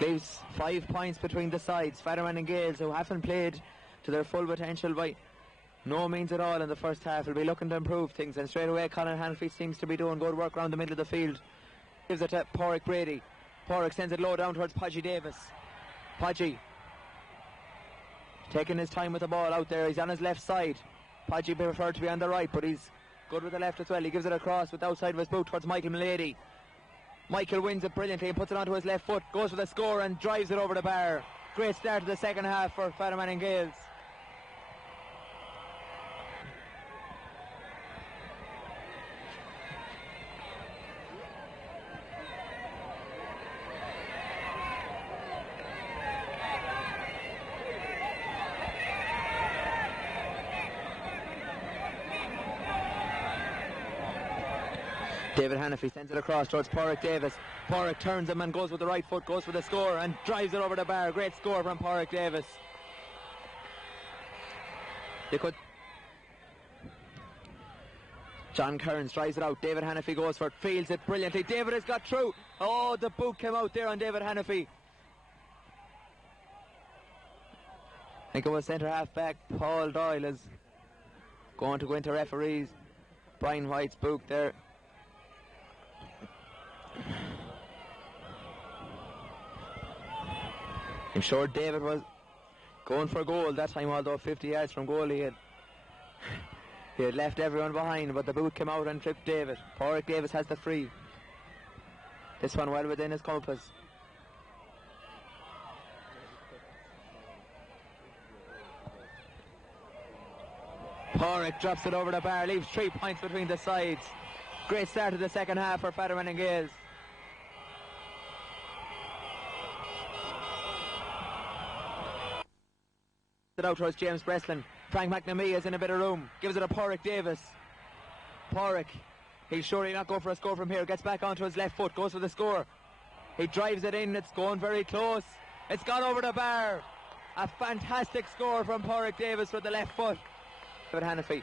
Leaves 5 points between the sides. Fatherman and Gaels, who haven't played to their full potential by no means at all in the first half, will be looking to improve things, and straight away Colin Hannafy seems to be doing good work around the middle of the field. Gives it to Porrick Brady. Porrick sends it low down towards Podgy Davis. Podgy taking his time with the ball out there. He's on his left side. Podgy preferred to be on the right, but he's good with the left as well. He gives it across with the outside of his boot towards Michael Mulady. Michael wins it brilliantly and puts it onto his left foot, goes for the score and drives it over the bar. Great start to the second half for Fatherman and Gaels. David Hannafy sends it across towards Porrick Davis. Porrick turns him and goes with the right foot, goes for the score and drives it over the bar. Great score from Porrick Davis. John Kearns drives it out. David Hannafy goes for it, fields it brilliantly. David has got through. Oh, the boot came out there on David Hannafy. I think it was centre half back Paul Doyle is going to go into referees. Brian White's boot there. I'm sure David was going for a goal that time, although 50 yards from goal he had left everyone behind, but the boot came out and tripped David. Porrick Davis has the free. This one well within his compass. Porrick drops it over the bar, leaves 3 points between the sides. Great start to the second half for Fatherman and Gaels. It out towards James Breslin. Frank McNamee is in a bit of room. Gives it to Porrick Davis. Porrick, he's surely not going for a score from here. Gets back onto his left foot, goes for the score. He drives it in. It's going very close. It's gone over the bar. A fantastic score from Porrick Davis with the left foot. David Hannafy.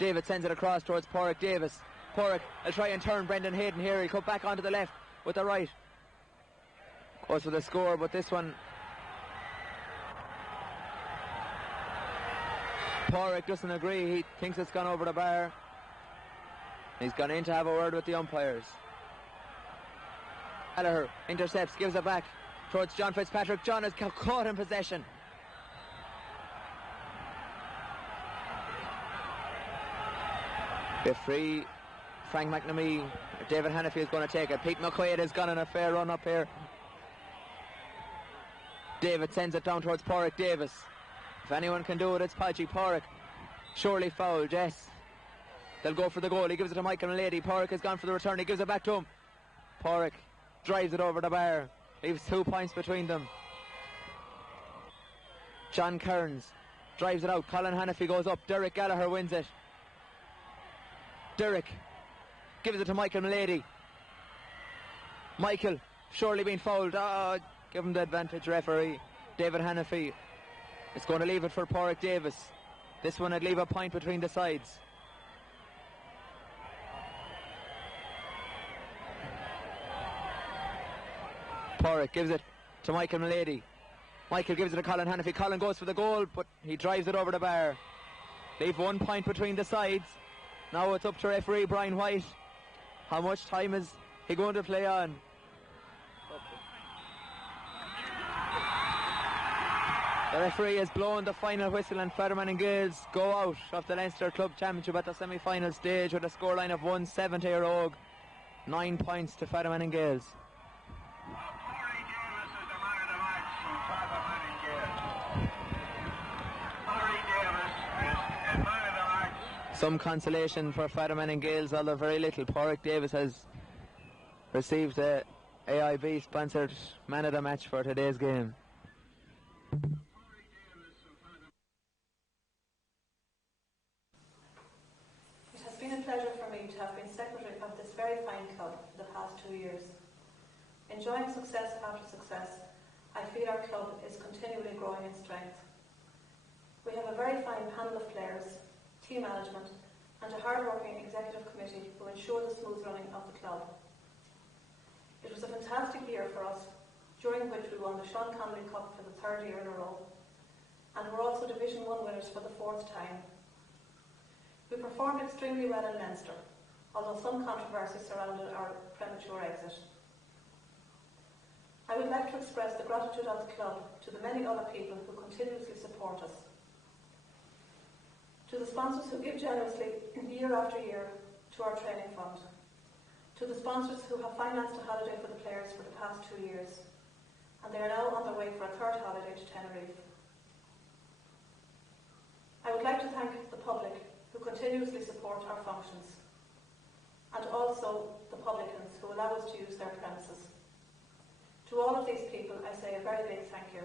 David sends it across towards Porrick Davis. Porrick will try and turn Brendan Hayden here. He'll cut back onto the left with the right. Goes for the score, but this one Porrick doesn't agree. He thinks it's gone over the bar. He's gone in to have a word with the umpires. Gallagher intercepts, gives it back towards John Fitzpatrick. John is caught in possession. The free, Frank McNamee, David Hannafy is going to take it. Pete McQuaid has gone on a fair run up here. David sends it down towards Porrick Davis. If anyone can do it, it's Podgy. Porrick surely fouled, yes. They'll go for the goal. He gives it to Michael Malady. Porrick has gone for the return. He gives it back to him. Porrick drives it over the bar. Leaves 2 points between them. John Kearns drives it out. Colin Hannafy goes up. Derek Gallagher wins it. Derek gives it to Michael Malady. Michael surely being fouled. Give him the advantage, referee. David Hannafy is going to leave it for Porrick Davis. This one would leave a point between the sides. Porrick gives it to Michael Malady. Michael gives it to Colin Hannafy. Colin goes for the goal, but he drives it over the bar. Leave 1 point between the sides. Now it's up to referee Brian White. How much time is he going to play on? The referee has blown the final whistle and Fatherman and Gaels go out of the Leinster Club Championship at the semi-final stage with a scoreline of 170 Rogue. 9 points to Fatherman and Gaels. Some consolation for Fatherman and Gaels, although very little. Porrick Davis has received the AIB sponsored man of the match for today's game. It has been a pleasure for me to have been secretary of this very fine club for the past 2 years. Enjoying success after success, I feel our club is continually growing in strength. We have a very fine panel of players, team management and a hard-working executive committee who ensure the smooth running of the club. It was a fantastic year for us, during which we won the Sean Connolly Cup for the 3rd year in a row, and were also Division 1 winners for the 4th time. We performed extremely well in Leinster, although some controversy surrounded our premature exit. I would like to express the gratitude of the club to the many other people who continuously support us. To the sponsors who give generously year after year to our training fund. To the sponsors who have financed a holiday for the players for the past 2 years, and they are now on their way for a 3rd holiday to Tenerife. I would like to thank the public who continuously support our functions, and also the publicans who allow us to use their premises. To all of these people, I say a very big thank you.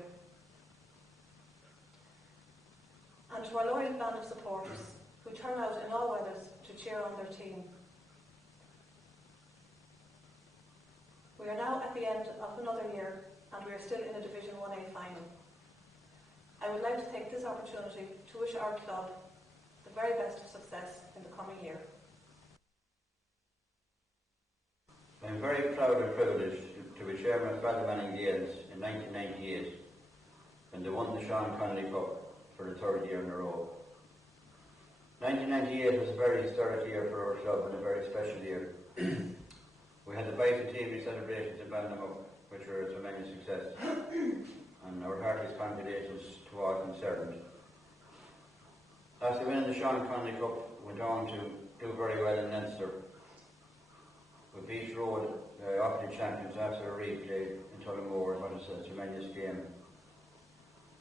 And to our loyal band of supporters who turn out in all weathers to cheer on their team. We are now at the end of another year and we are still in a Division 1A final. I would like to take this opportunity to wish our club the very best of success in the coming year. I am very proud and privileged to be chairman of Fatherman and Gaels in 1998 when they won the Sean Connolly Cup for the 3rd year in a row. 1998 was a very historic year for our club and a very special year. We had the bicentenary celebrations in Bandamuk, which were a tremendous success, and our heartiest congratulations to all concerned. After winning the Sean Connolly Cup, we went on to do very well in Leinster. We beat Road, Offaly champions, after a replay in Tullamore. It was a tremendous game.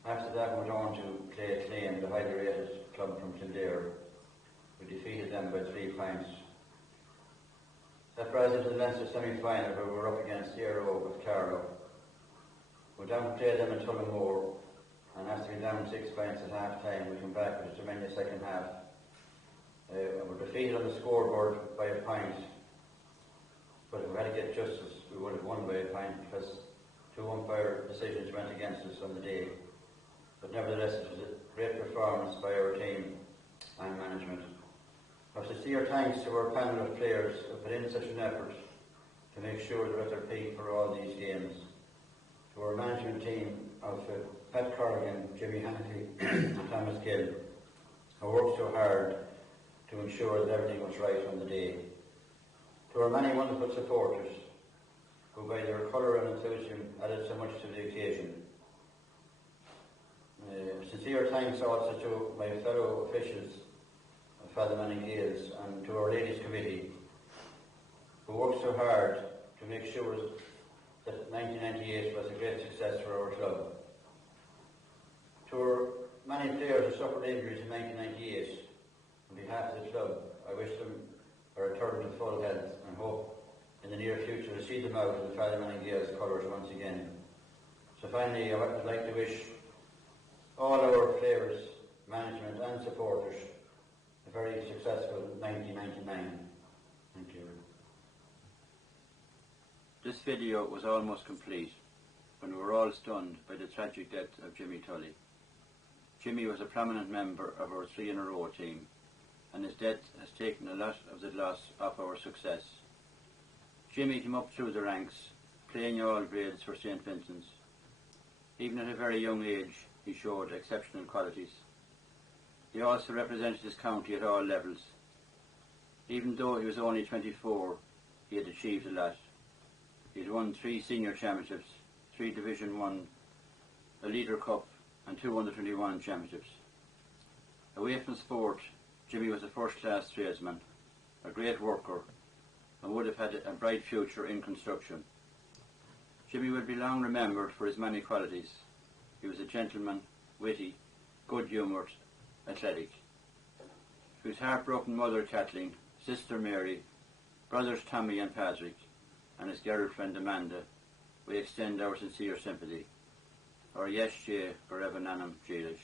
After that, we went on to play Clane, the highly rated club from Kildare. We defeated them by 3 points. That brought us into the Leinster semi-final, where we were up against Aero with Carlow. We went down to play them in Tullamore, and after being down 6 points at half-time, we came back with a tremendous second half. We were defeated on the scoreboard by a point, but if we had to get justice, we would have won by a point because 2 umpire decisions went against us on the day. But nevertheless, it was a great performance by our team and management. Our sincere thanks to our panel of players who put in such an effort to make sure they're at their peak for all these games. To our management team of Pat Corrigan, Jimmy Hannafy and Thomas Gill, who worked so hard to ensure that everything was right on the day. To our many wonderful supporters, who by their colour and enthusiasm added so much to the occasion. Sincere thanks also to my fellow officials, Fatherman and Gaels, and to our Ladies Committee, who worked so hard to make sure that 1998 was a great success for our club. To our many players who suffered injuries in 1998, on behalf of the club, I wish them a return to full health and hope in the near future to see them out in the Fatherman and Gaels colours once again. So finally, I would like to wish all our players, management and supporters a very successful 1999. Thank you. This video was almost complete when we were all stunned by the tragic death of Jimmy Tully. Jimmy was a prominent member of our 3-in-a-row team, and his death has taken a lot of the gloss off our success. Jimmy came up through the ranks, playing all grades for St. Vincent's. Even at a very young age, he showed exceptional qualities. He also represented his county at all levels. Even though he was only 24, he had achieved a lot. He had won 3 senior championships, 3 Division 1, a Leader Cup and 2 under-21 championships. Away from sport, Jimmy was a first-class tradesman, a great worker, and would have had a bright future in construction. Jimmy will be long remembered for his many qualities. He was a gentleman, witty, good-humoured, athletic. To his heartbroken mother Kathleen, sister Mary, brothers Tommy and Patrick, and his girlfriend Amanda, we extend our sincere sympathy. Our yes, Jay, for Evan Anam, Gaelish.